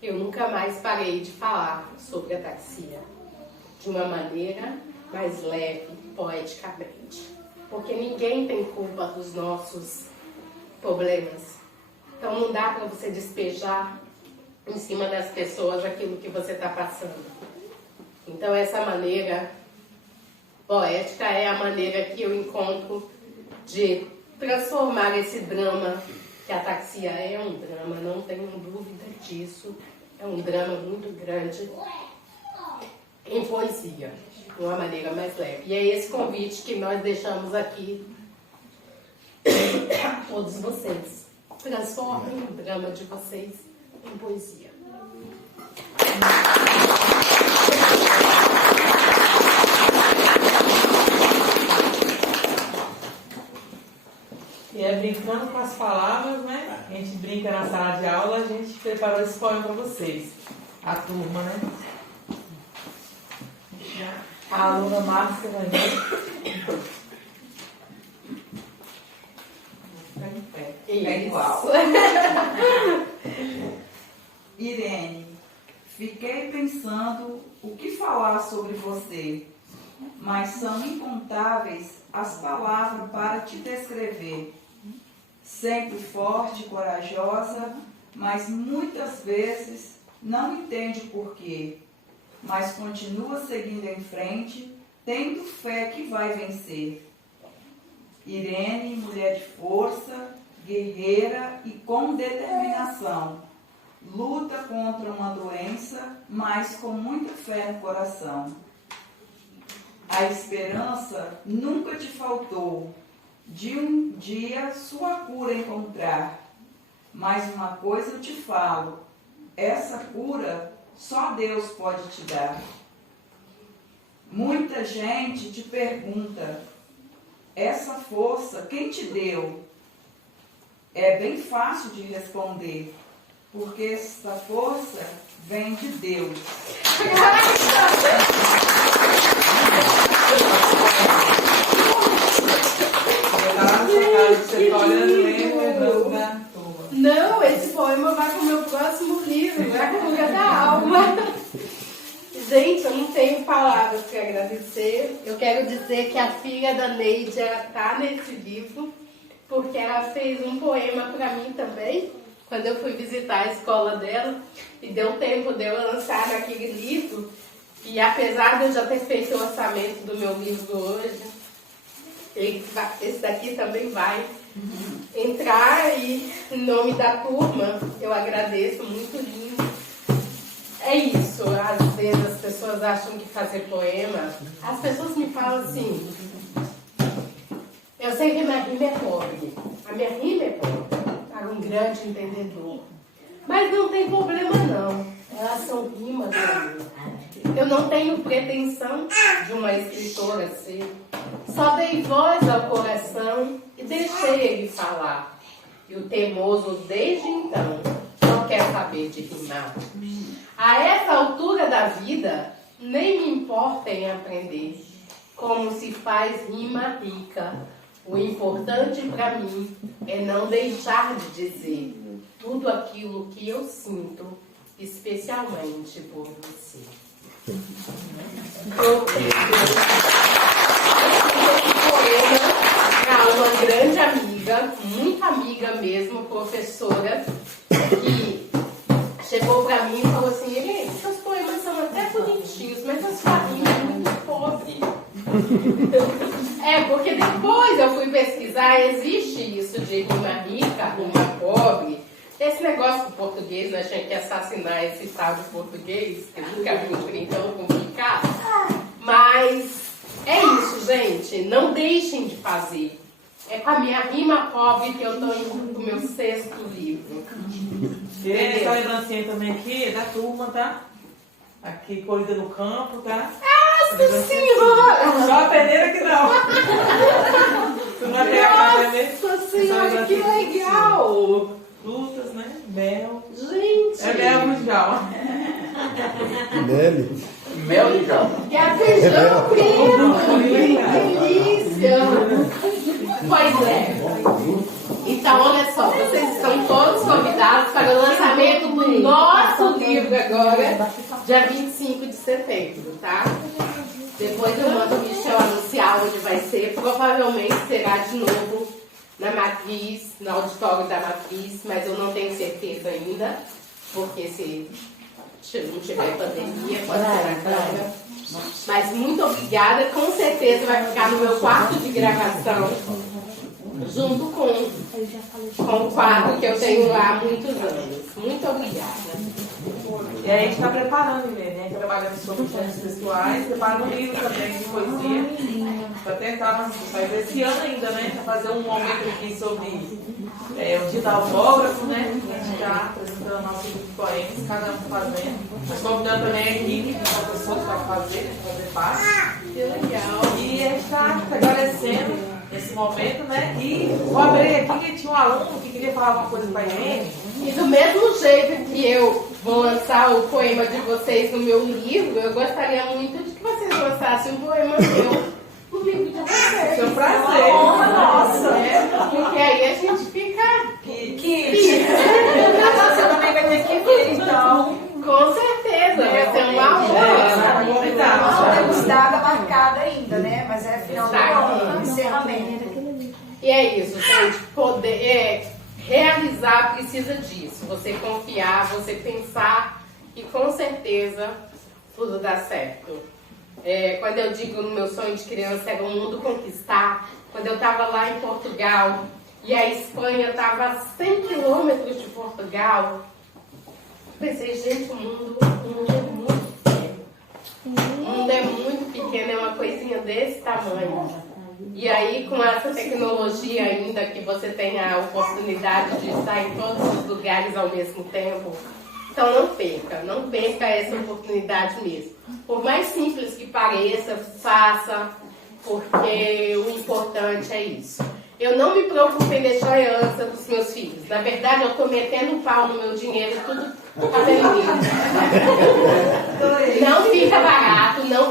eu nunca mais parei de falar sobre a ataxia de uma maneira mais leve, poeticamente. Porque ninguém tem culpa dos nossos problemas. Então não dá para você despejar em cima das pessoas aquilo que você está passando. Então essa maneira poética é a maneira que eu encontro de transformar esse drama, que a ataxia é um drama, não tenho dúvida disso, é um drama muito grande, em poesia, de uma maneira mais leve. E é esse convite que nós deixamos aqui a todos vocês. Transformem o drama de vocês em poesia. E é brincando com as palavras, né? A gente brinca na sala de aula, a gente preparou esse poema para vocês. A turma, né? A aluna Márcia vai ler. É igual. Irene, fiquei pensando o que falar sobre você, mas são incontáveis as palavras para te descrever. Sempre forte e corajosa, mas muitas vezes não entende o porquê, mas continua seguindo em frente, tendo fé que vai vencer. Irene, mulher de força, guerreira e com determinação, luta contra uma doença, mas com muita fé no coração. A esperança nunca te faltou, de um dia sua cura encontrar. Mas uma coisa eu te falo, essa cura só Deus pode te dar. Muita gente te pergunta, essa força quem te deu? É bem fácil de responder, porque essa força vem de Deus. Não, esse poema vai para o meu próximo livro, vai para a cura da alma. Gente, eu não tenho palavras para agradecer. Eu quero dizer que a filha da Neide está nesse livro, porque ela fez um poema para mim também, quando eu fui visitar a escola dela, e deu tempo de eu lançar aquele livro. E apesar de eu já ter feito o orçamento do meu livro hoje, esse daqui também vai entrar, e em nome da turma eu agradeço, muito lindo. É isso, às vezes as pessoas acham que fazer poema, as pessoas me falam assim, eu sei que minha rima é pobre, a minha rima é pobre, para um grande entendedor, mas não tem problema não, elas são rimas para mim. Eu não tenho pretensão de uma escritora ser, só dei voz ao coração e deixei ele falar. E o teimoso desde então não quer saber de rimar. A essa altura da vida, nem me importa em aprender como se faz rima rica. O importante para mim é não deixar de dizer tudo aquilo que eu sinto, especialmente por você. Para uma grande amiga, muito amiga mesmo, professora, que chegou para mim e falou assim: Helene, seus poemas são até bonitinhos, mas a sua rima é muito pobre. Porque depois eu fui pesquisar, existe isso de rima rica, rima pobre. Esse negócio do português, né? Tinha que assassinar esse tal de português, que nunca vi um trem tão complicado. Mas é isso, gente. Não deixem de fazer. É com a minha rima pobre que eu estou indo pro meu 6º livro. Tem essa lembrancinha também aqui, da turma, tá? Aqui, corrida no campo, tá? Nossa Senhora! Só a peneira que não. Tu não vai pegar Nossa Senhora, que legal! Frutas, né? Mel. Gente! É mel mundial. Nelly. Mel de cal. Que é feijão preto! Que delícia! Pois é. Então, olha só, vocês estão todos convidados para o lançamento do nosso livro agora, dia 25 de setembro, tá? Depois eu mando o Michel anunciar onde vai ser. Provavelmente será de novo na Matriz, no auditório da Matriz, mas eu não tenho certeza ainda, porque se não tiver pandemia, pode ser na câmera. Mas muito obrigada, com certeza vai ficar no meu quarto de gravação, junto com o quadro que eu tenho lá há muitos anos. Muito obrigada. E aí a gente está preparando, né? Trabalhando sobre gêneros textuais, preparando um livro também de poesia, para tentar sair esse ano ainda, né? Para fazer um momento aqui sobre o dia do autógrafo, né? A gente está apresentando nosso livro de poemas, cada um fazendo. Mas convidando também a equipe, a pessoa que vai fazer, né? Fazer parte. Que legal. E a gente está agradecendo esse momento, né? E vou abrir aqui que tinha um aluno que queria falar alguma coisa para ele. E do mesmo jeito que eu vou lançar o poema de vocês no meu livro, eu gostaria muito de que vocês lançassem um poema meu no livro de vocês. Seu prazer. Nossa! Porque aí a gente fica... Você também vai ter que vir, então. Com certeza, vai ser uma honra. Não temos data marcada ainda, né? Mas é final do ano, encerramento. E é isso, gente. Poder realizar precisa disso. Você confiar, você pensar e com certeza tudo dá certo. Quando eu digo no meu sonho de criança era o mundo conquistar, quando eu estava lá em Portugal e a Espanha estava a 100 quilômetros de Portugal, pensei, gente, o mundo é muito pequeno. O mundo é muito pequeno, é uma coisinha desse tamanho. E aí, com essa tecnologia ainda, que você tem a oportunidade de estar em todos os lugares ao mesmo tempo, então não perca essa oportunidade mesmo. Por mais simples que pareça, faça, porque o importante é isso. Eu não me preocupo em deixar a herança dos meus filhos. Na verdade, eu estou metendo pau no meu dinheiro, tudo está vendido. Não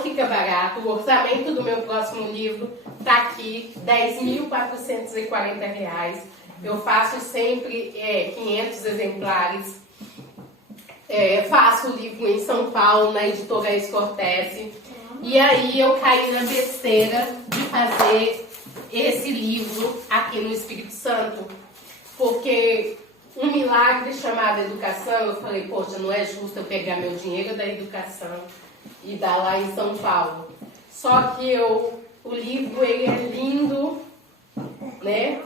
fica barato. O orçamento do meu próximo livro está aqui, R$10.440. Eu faço sempre 500 exemplares. Faço o livro em São Paulo, na editora Escortece. E aí eu caí na besteira de fazer esse livro aqui no Espírito Santo, porque um milagre chamado educação, eu falei, poxa, não é justo eu pegar meu dinheiro da educação e dar lá em São Paulo. Só que o livro, ele é lindo, né?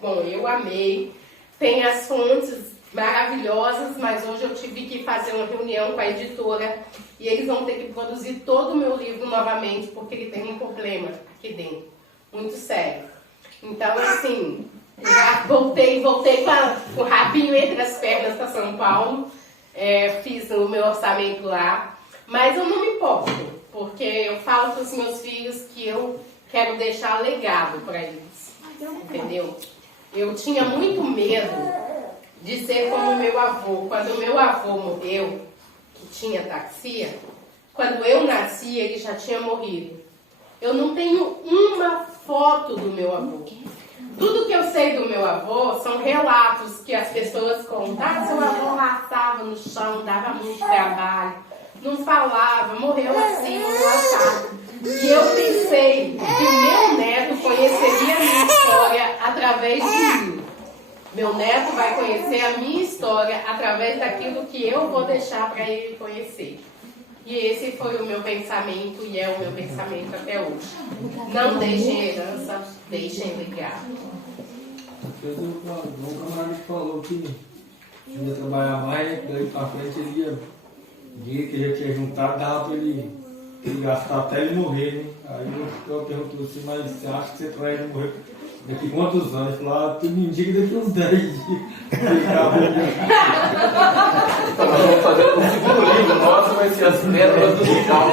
Bom, eu amei. Tem as fontes maravilhosas, mas hoje eu tive que fazer uma reunião com a editora e eles vão ter que produzir todo o meu livro novamente, porque ele tem um problema aqui dentro, muito sério. Então, assim, já voltei com o rabinho entre as pernas para São Paulo, fiz o meu orçamento lá, mas eu não me importo, porque eu falo para os meus filhos que eu quero deixar legado para eles, entendeu? Eu tinha muito medo de ser como o meu avô. Quando o meu avô morreu, que tinha ataxia, quando eu nasci, ele já tinha morrido. Eu não tenho uma foto do meu avô. Tudo que eu sei do meu avô são relatos que as pessoas contam. Seu avô arrastava no chão, dava muito trabalho. não falava, morreu assim, morreu assado. E eu pensei que o meu neto conheceria a minha história através de mim. Meu neto vai conhecer a minha história através daquilo que eu vou deixar para ele conhecer. E esse foi o meu pensamento e é o meu pensamento até hoje. Não deixem herança, deixem legado. Um camarada que falou que ia trabalhar mais, né? Daí pra frente ele ia, dinheiro que ele já tinha juntado, dava pra ele gastar até ele morrer, né? Aí eu pergunto assim, mas você acha que você traz ele morrer daqui quantos anos? Ele falou, tu me indica daqui uns 10 dias. Então nós vamos fazer o segundo livro nosso, vai ser As Pérolas do Cal.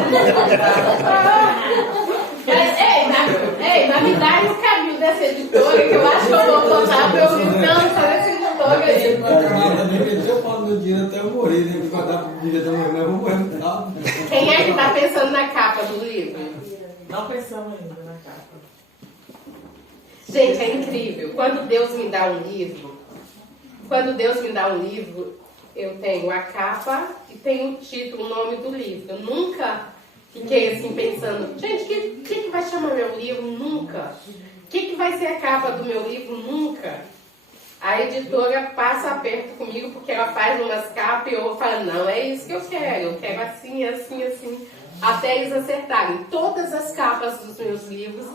Mas me dá aí o caminho dessa editora, que eu acho que eu vou botar pra eu lançar essa editora aí. Também eu falo meu dinheiro até eu morrer, né? Porque dar pro dinheiro da mulher, eu vou morrer no final. Quem é que tá pensando na capa do livro? Não pensamos ainda na capa. Gente, é incrível. Quando Deus me dá um livro, eu tenho a capa e tenho o título, o nome do livro. Eu nunca fiquei assim pensando, gente, o que vai chamar meu livro? Nunca. O que vai ser a capa do meu livro? Nunca. A editora passa aperto comigo porque ela faz umas capas e eu falo, não, é isso que eu quero assim, assim, assim. Até eles acertarem. Todas as capas dos meus livros,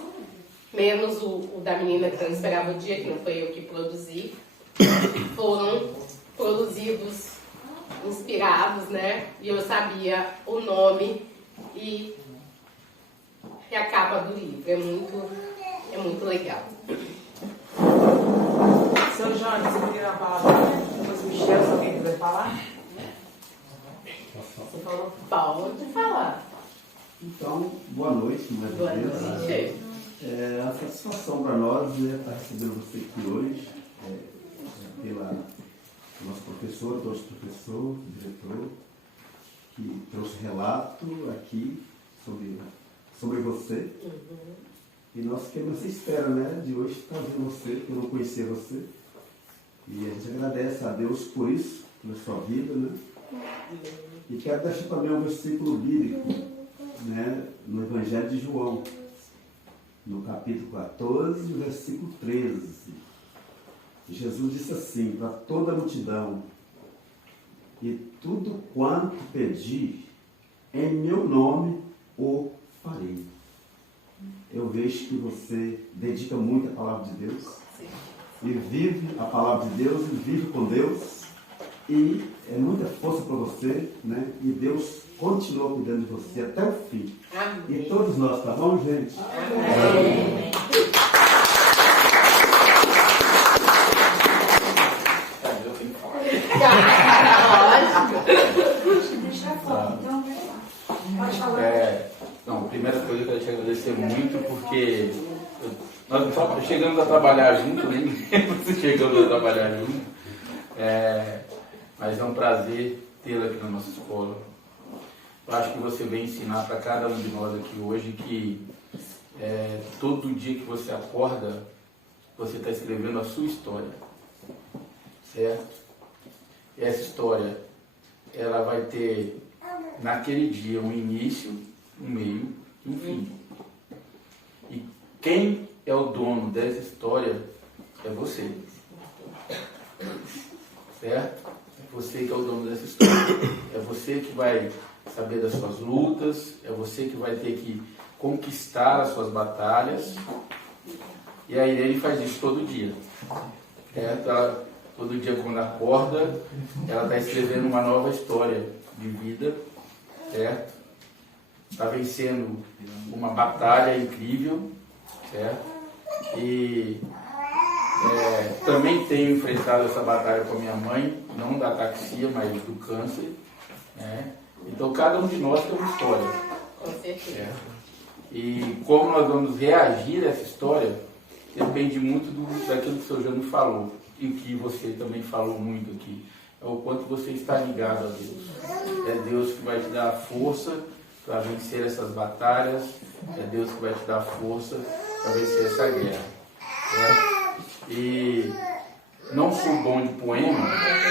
menos o da menina que não esperava o dia, que não foi eu que produzi, foram produzidos, inspirados, né? E eu sabia o nome e a capa do livro. É muito legal. Seu João, você queria uma palavra? Depois o Michel, se alguém quiser falar? Você falou? Pode falar. Então, boa noite, mais uma vez. Boa noite. É uma satisfação para nós, né, estar recebendo você aqui hoje, pela nosso professor, todos os professores, diretor, que trouxe relato aqui sobre você. E nós ficamos nessa espera, né, de hoje trazer você, que eu não conhecia você. E a gente agradece a Deus por isso, pela sua vida, né? E quero deixar também um versículo bíblico, né, no Evangelho de João, no capítulo 14, versículo 13. Jesus disse assim, para toda a multidão, e tudo quanto pedir, em meu nome o farei. Eu vejo que você dedica muito à palavra de Deus, e vive a palavra de Deus, e vive com Deus, e é muita força para você, né? E Deus continua cuidando de você até o fim. Amém. E todos nós, tá bom, gente? Amém. Deixa a foto, então pode falar. Não, a primeira coisa que eu quero te agradecer muito, porque nós chegamos a trabalhar junto, nem lembro chegamos a trabalhar junto, mas é um prazer tê-la aqui na nossa escola. Eu acho que você vem ensinar para cada um de nós aqui hoje que todo dia que você acorda, você está escrevendo a sua história, certo? E essa história, ela vai ter naquele dia um início, um meio e um fim. E quem é o dono dessa história é você. Certo? É você que é o dono dessa história. É você que vai saber das suas lutas, é você que vai ter que conquistar as suas batalhas. E aí ele faz isso todo dia. Certo? Todo dia quando acorda, ela está escrevendo uma nova história de vida, certo? Está vencendo uma batalha incrível, certo? E também tenho enfrentado essa batalha com a minha mãe, não da ataxia, mas do câncer, né? Então cada um de nós tem uma história. Com certeza. Certo? E como nós vamos reagir a essa história, depende muito daquilo que o Sr. Jânio falou, e que você também falou muito aqui. É o quanto você está ligado a Deus. É Deus que vai te dar a força para vencer essas batalhas. É Deus que vai te dar a força para vencer essa guerra. Certo? E não sou bom de poema,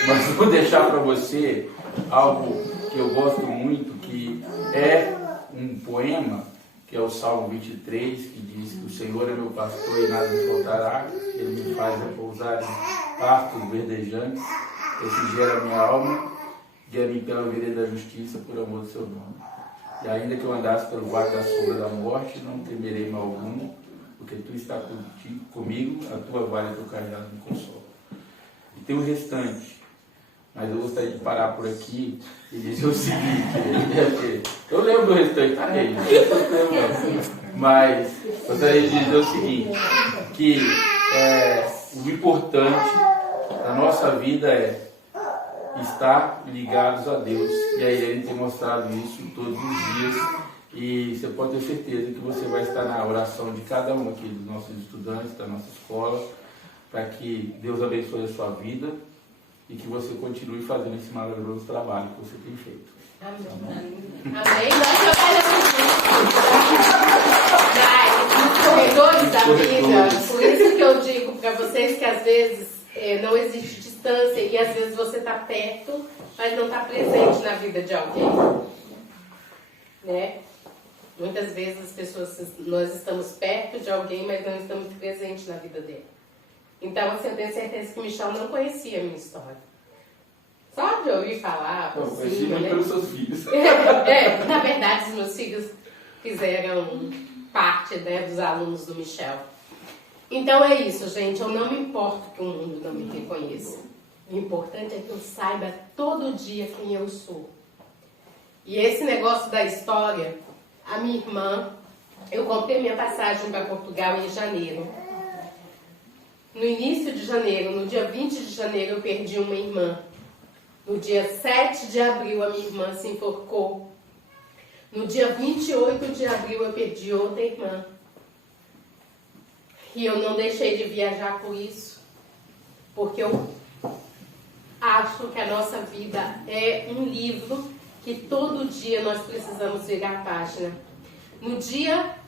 mas vou deixar para você algo que eu gosto muito, que que é um poema, que é o Salmo 23, que diz que o Senhor é meu pastor e nada me faltará, Ele me faz repousar em pastos verdejantes, refrigera a minha alma, guia-me pela vereda da justiça por amor do seu nome. E ainda que eu andasse pelo vale da sombra da morte, não temerei mal algum, porque tu está comigo, a tua vara e o teu cajado me consolam. E tem o restante, mas eu gostaria de parar por aqui e dizer o seguinte, eu lembro do restante, tá aí, mas gostaria de dizer o seguinte, que o importante da nossa vida é estar ligados a Deus, e a Irene tem mostrado isso todos os dias, e você pode ter certeza que você vai estar na oração de cada um aqui dos nossos estudantes, da nossa escola, para que Deus abençoe a sua vida e que você continue fazendo esse maravilhoso trabalho que você tem feito. Amém. Amém. Nós trabalhamos nos corredores da vida. Por isso que eu digo para vocês que às vezes não existe distância e às vezes você está perto, mas não está presente na vida de alguém. Né? Muitas vezes as pessoas, nós estamos perto de alguém, mas não estamos presentes na vida dele. Então, assim, eu tenho certeza que o Michel não conhecia a minha história. Só de ouvir falar, por cima, né? Pelos seus filhos. Na verdade, os meus filhos fizeram parte, né, dos alunos do Michel. Então é isso, gente. Eu não me importo que o mundo não me reconheça. O importante é que eu saiba todo dia quem eu sou. E esse negócio da história, a minha irmã, eu comprei minha passagem para Portugal em janeiro. No início de janeiro, no dia 20 de janeiro, eu perdi uma irmã. No dia 7 de abril, a minha irmã se enforcou. No dia 28 de abril, eu perdi outra irmã. E eu não deixei de viajar por isso. Porque eu acho que a nossa vida é um livro que todo dia nós precisamos virar a página.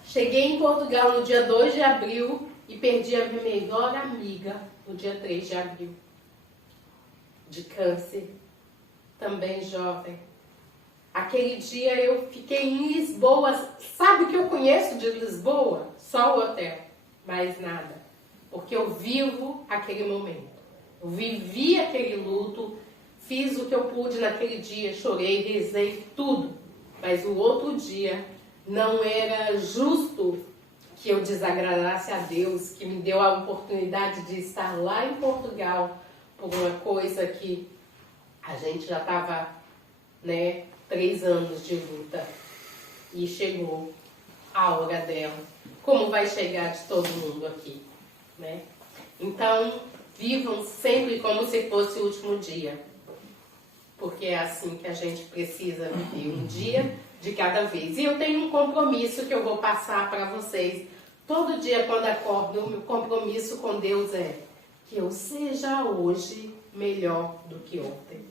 Cheguei em Portugal no dia 2 de abril e perdi a minha melhor amiga no dia 3 de abril. De câncer. Também jovem. Aquele dia eu fiquei em Lisboa. Sabe o que eu conheço de Lisboa? Só o hotel. Mais nada. Porque eu vivo aquele momento. Eu vivi aquele luto. Fiz o que eu pude naquele dia. Chorei, rezei, tudo. Mas o outro dia não era justo que eu desagradasse a Deus, que me deu a oportunidade de estar lá em Portugal por uma coisa que a gente já estava, 3 anos de luta. E chegou a hora dela. Como vai chegar de todo mundo aqui, né? Então, vivam sempre como se fosse o último dia. Porque é assim que a gente precisa viver, um dia de cada vez. E eu tenho um compromisso que eu vou passar para vocês. Todo dia quando acordo, o meu compromisso com Deus é que eu seja hoje melhor do que ontem.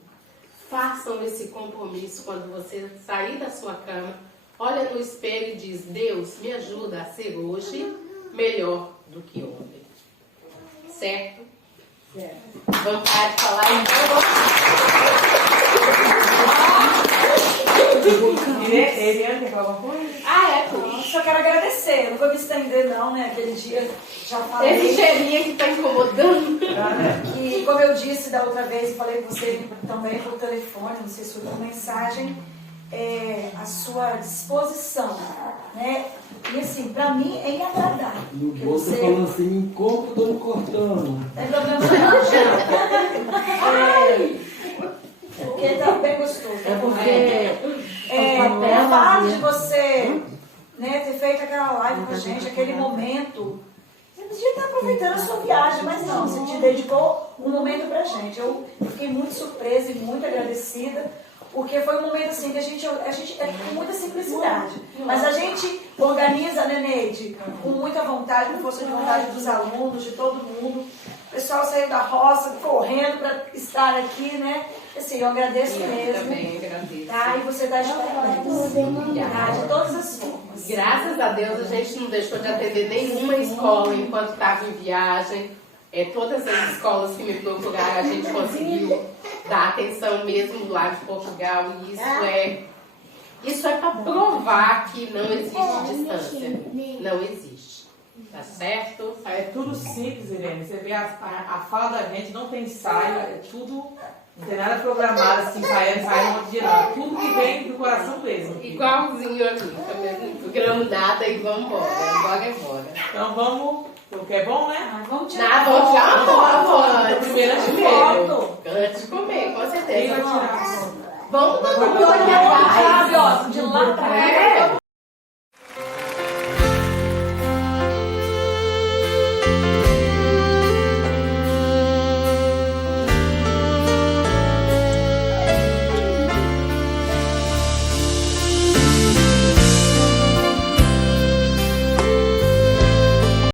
Façam esse compromisso quando você sair da sua cama, olha no espelho e diz: Deus, me ajuda a ser hoje melhor do que ontem. Certo? Certo. Vontade de falar Eliane, quer falar alguma coisa? Só quero agradecer. Não vou me estender, não, né? Aquele dia já falei. Esse cheirinho que está incomodando. Que, como eu disse da outra vez, falei com você também por telefone, não sei se foi por mensagem, a sua disposição, né? E assim, pra mim é inagradável. No bolso falando assim, me compra, tô me cortando. Não tem problema não, porque tá bem gostoso. É porque o fato de você ter feito aquela live com a gente, aquele momento, você podia estar aproveitando a sua viagem, mas não, você te dedicou um momento pra gente. Eu fiquei muito surpresa e muito agradecida, porque foi um momento assim que a gente é com muita simplicidade. Mas a gente organiza, né, Neide, com muita vontade, com força de vontade dos alunos, de todo mundo. O pessoal saiu da roça, correndo para estar aqui, né? Assim, eu agradeço mesmo. Também agradeço. Tá? E você está de parabéns. De todas as formas. Graças a Deus a gente não deixou de atender nenhuma escola enquanto estava em viagem. Todas as escolas que me procuraram, a gente conseguiu dar atenção mesmo lá de Portugal. E Isso é para provar que não existe distância. Não existe. Tá certo? É tudo simples, Irene. Você vê a fala da gente, não tem ensaio, é tudo, não tem nada programado assim, ensaio, de nada. Tudo que vem do coração mesmo. Igualzinho a mim, também. Programa nada e vamos embora. Então vamos, porque é bom, né? Vamos Vamos tirar uma foto. Primeiro antes de comer. Antes de comer, com Quem certeza. vai tirar a foto? Vamos todo mundo Olha, olhar ó, de lá pra cá.